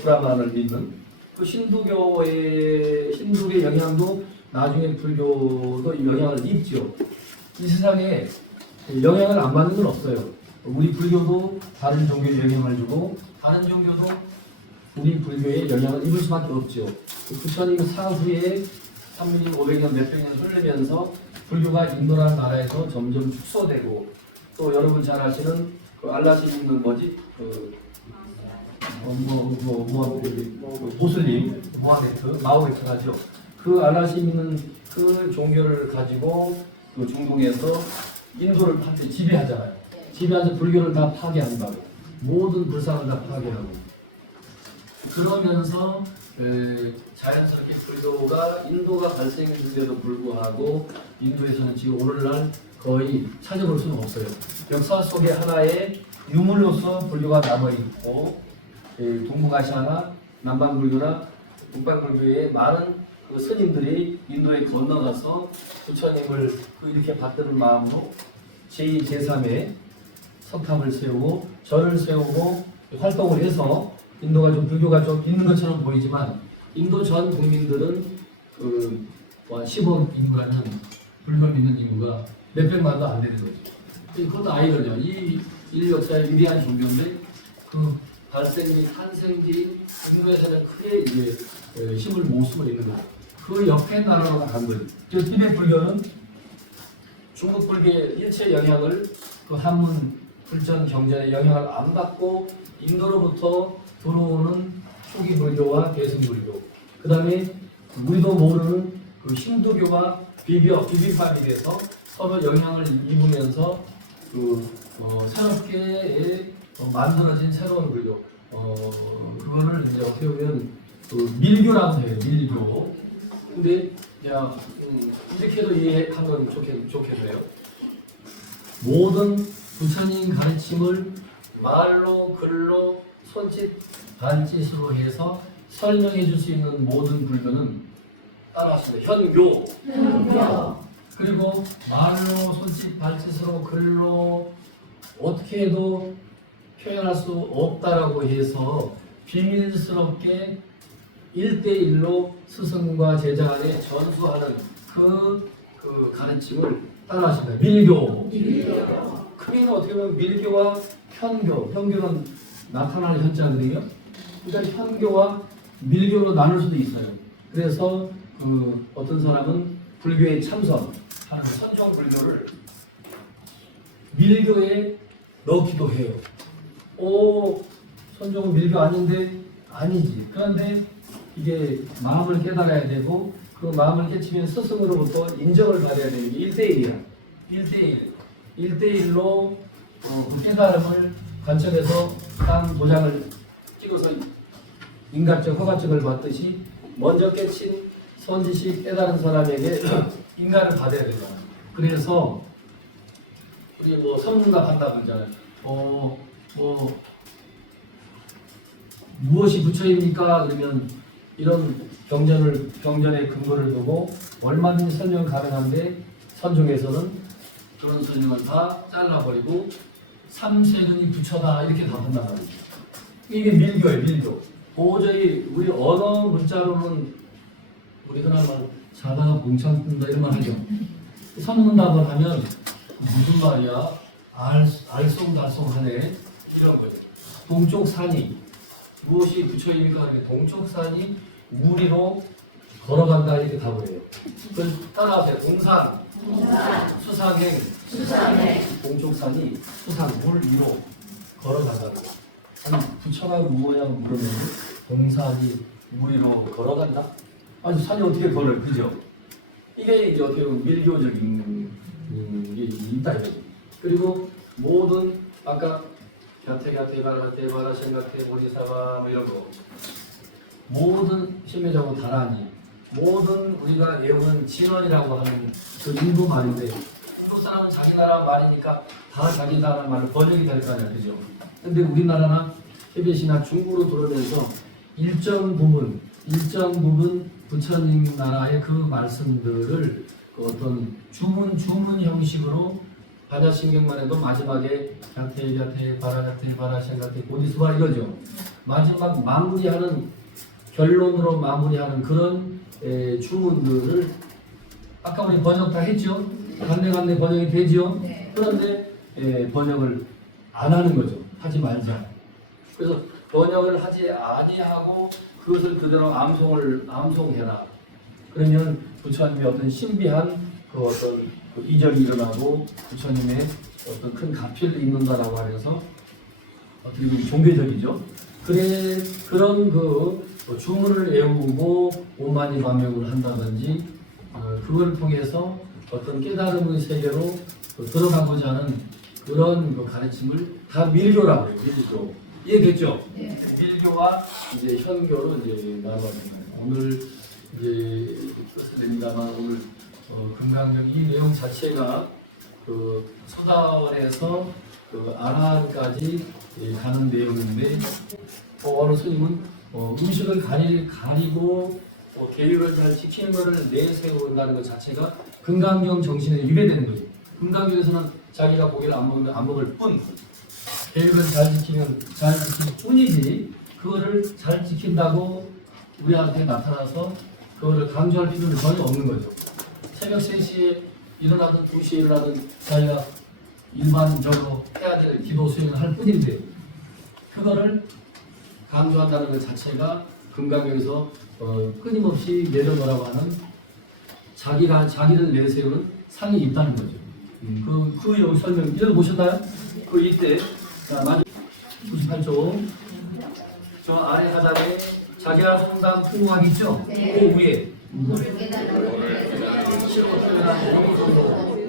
브라만을 믿는 그 힌두교의 영향도 나중에 불교도 영향을 입죠. 이 세상에 영향을 안 받는 건 없어요. 우리 불교도 다른 종교에 영향을 주고 다른 종교도 우리 불교에 영향을 입을 수밖에 없죠. 부처님 사후에 3,500년 몇백 년 흐르면서 불교가 인도라는 나라에서 점점 축소되고 또 여러분 잘 아시는 그 알라시님은 뭐지? 모슬림, 모하메트, 마호메트가죠. 그 알라시님은 그 종교를 가지고 그 중동에서 인도를 지배하잖아요. 지배해서 불교를 다 파괴한다고. 모든 불상을 다 파괴하고. 그러면서 자연스럽게 불교가 인도가 발생했는데도 불구하고 인도에서는 지금 오늘날 거의 찾아볼 수는 없어요. 역사 속에 하나의 유물로서 불교가 남아있고 동북아시아나 남반불교나 북반불교의 많은 그 스님들이 인도에 건너가서 부처님을 이렇게 받드는 마음으로 제2, 제3의 석탑을 세우고 절을 세우고 활동을 해서 인도가 좀 불교가 좀 있는 것처럼 보이지만 인도 전 국민들은 그 10억 인구라는 불교 믿는 인구가 몇백만도 안 되는 거죠. 그것도 아이러니요. 이 인류 역사의 위대한 종교인데 그 발생 및 탄생지 인도에서는 크게 이제 힘을 못 쓰고 있는 거죠. 그 옆에 나라로 간 거죠. 티벳 불교는 중국 불교의 일체 영향을 그 한문 불전 경전의 영향을 안 받고 인도로부터 들어오는 초기 불교와 대승 불교, 그 다음에 우리도 모르는 그 힌두교와 비빔밥이 돼서 서로 영향을 입으면서 새롭게 만들어진 새로운 불교. 그거를 이제 어떻게 보면 밀교라고 해요. 밀교. 근데 이렇게도 이해하면 좋겠네요. 모든 부처님 가르침을 말로, 글로, 손짓, 발짓으로 해서 설명해 줄 수 있는 모든 불교는 따라하시면 현교. 그리고 말로, 손짓, 발짓으로, 글로 어떻게 해도 표현할 수 없다라고 해서 비밀스럽게 1대1로 스승과 제자 간에 전수하는 그 가르침을 따라하십니다. 밀교. 크게는 어떻게 보면 밀교와 현교는 나타나는 현자들이요. 그러니까 현교와 밀교로 나눌 수도 있어요. 그래서 어떤 사람은 불교에 참선하는 선정 불교를 밀교에 넣기도 해요. 선종은 밀교 아닌데 아니지. 그런데 이게 마음을 깨달아야 되고 그 마음을 깨치면 스승으로부터 인정을 받아야 되는 게 1대1이야. 1대1. 1대1로 그 깨달음을 관청에서 딱 도장을 찍어서 인간적 허가증을 받듯이 먼저 깨친 선지식 깨달은 사람에게 인간을 받아야 되잖아. 그래서 우리 뭐 선문답 한다고 하잖아요. 뭐 무엇이 부처입니까? 그러면 이런 경전의 근거를 두고 얼마든지 설명 가능한데 선종에서는 그런 설명을 다 잘라버리고 삼세근이 부처다 이렇게 답한단 말이죠. 이게 밀교예요, 밀교. 도저히 우리 언어 문자로는 우리 흔한 말 자다가 뭉쳤다 이런 말 하죠. 선문답을 하면 무슨 말이야? 알쏭달쏭하네 이런 거죠. 동쪽 산이 무엇이 부처입니까? 동쪽 산이 우리로 걸어간다 이렇게 답을 해요. 그걸 따라하세요. 동산, 수상행, 동쪽 산이 수상 물 위로 걸어간다는 거. 아니 부처가 뭐냐 물으면 동산이 물 위로 걸어간다? 아니 산이 어떻게 걸어요? 그죠? 이게 이제 어떻게 보면 밀교적인 게 있다 이거죠. 그리고 모든 아까 곁에 바라 생각해 보리사바 뭐 이런 거 모든 심해자고 다라니 모든 우리가 외우는 진원이라고 하는 그 인도 말인데 인도 사람은 자기 나라 말이니까 다 자기 나라 말로 번역이 될 거 아니야, 그죠? 근데 우리나라나 티벳이나 중국으로 들어오면서 일정 부분 부처님 나라의 그 말씀들을 그 어떤 주문 형식으로 반야신경만 해도 마지막에 곁에 바라 생각해 보리수바 이거죠. 마지막 마무리하는 결론으로 마무리하는 그런 주문들을 아까 우리 번역 다 했죠. 간내 번역이 되죠. 네. 그런데 번역을 안 하는 거죠. 하지 말자. 그래서 번역을 하지 아니하고 그것을 그대로 암송해라. 그러면 부처님의 어떤 신비한 그 어떤 그 이적이 일어나고 부처님의 어떤 큰 가피를 입는다라고 하면서 어떻게 보면 종교적이죠. 그런 그 주문을 외우고 오만이 반명을 한다든지 그걸 통해서 어떤 깨달음의 세계로 들어가고자 하는 그런 그 가르침을 다 밀교라고 해요. 밀교. 이해됐죠? 네. 밀교와 이제 현교로 이제 나눠집니다. 오늘 이제 뜻을 냅니다만 오늘 금강경 이 내용 자체가 그 서다원에서 그 아라한까지 가는 내용인데 어느 스님은 음식을 가리고 계율을 잘 지키는 것을 내세운다는 것 자체가 금강경 정신에 위배되는 거죠. 금강경에서는 자기가 고기를 안 먹을 뿐 계율을 잘 지킬 뿐이지 그거를 잘 지킨다고 우리한테 나타나서 그거를 강조할 필요는 전혀 없는 거죠. 새벽 3시에 일어나든 2시에 일어나든 자기가 일반적으로 해야 될 기도 수행을 할 뿐인데 그거를 강조한다는 것 자체가 금강경에서 끊임없이 내려놓으라고 하는 자기를 내세우는 상이 있다는 거죠. 그 여기 설명 읽어보셨나요? 그 이때 자, 마지막 98쪽 저 아래 하단에 자기야 성당 풍부하기 있죠? 네. 그 위에 물을 깨달음으로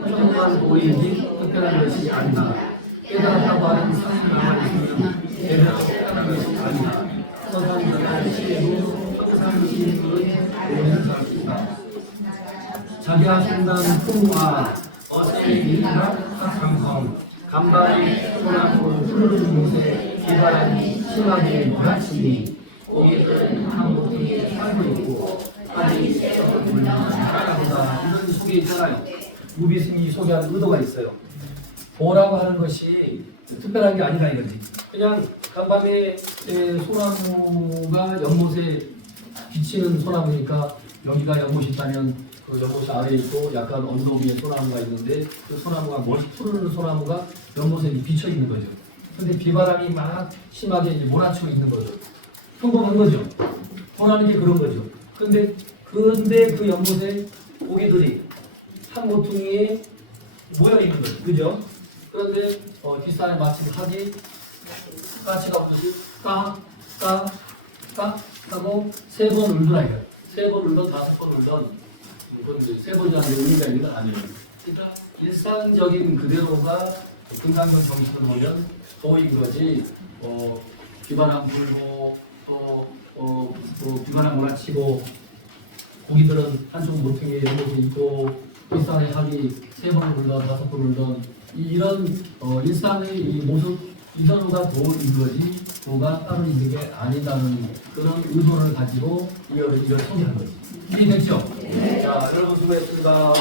조금만 보이니 특별한 것이 아니다. 깨달았다고 하는 상승감을 있으면 깨달은 것이 아니다. 서산전할 시에도 상식을 오는 사람이다. 자기야 성당 풍부하 어세이가 상성 간발이 소나무 푸르른 곳에 기바람이 심하게 몰아치니 고기들은 한국에 살고 있고 아니 물량하다 이런 속에 있잖아요. 무비스님이 소개한 의도가 있어요. 보라고 하는 것이 특별한 게 아니라 이거지. 그냥 간밤에 소나무가 연못에 비치는 소나무니까 여기가 연못이 있다면 그 연못이 아래에 있고 약간 언덕 위에 소나무가 있는데 그 소나무가 멀리 푸르는 소나무가 연못에 비쳐 있는 거죠. 근데 비바람이 막 심하게 이제 몰아치고 있는 거죠. 평범한 거죠. 보라는 게 그런 거죠. 근데 그 연못에 고기들이 한 모퉁이에 모여 있는 거죠. 그죠? 그런데 뒷산에 마침 하지 까치가 울듯이 까 하고 3번 울더라 이거. 3번 울던 5번 울던 그건 이제 3번이 아니고 의미가 있는 건 아니에요. 그러니까 일상적인 그대로가 금강경 정신을 보면 거의 그거지. 비바람 불고 또 비바람 몰아치고 고기들은 한쪽 모퉁이에 이렇게 있고 일상의 하기 3번 울던 5번 울던 이런 일상의 이 모습 이전호가 도인 거지 도가 따로 있는 게 아니다는 그런 의도를 가지고 이걸 소개한 거지. 이해됐죠? 자, 여러분 수고했습니다.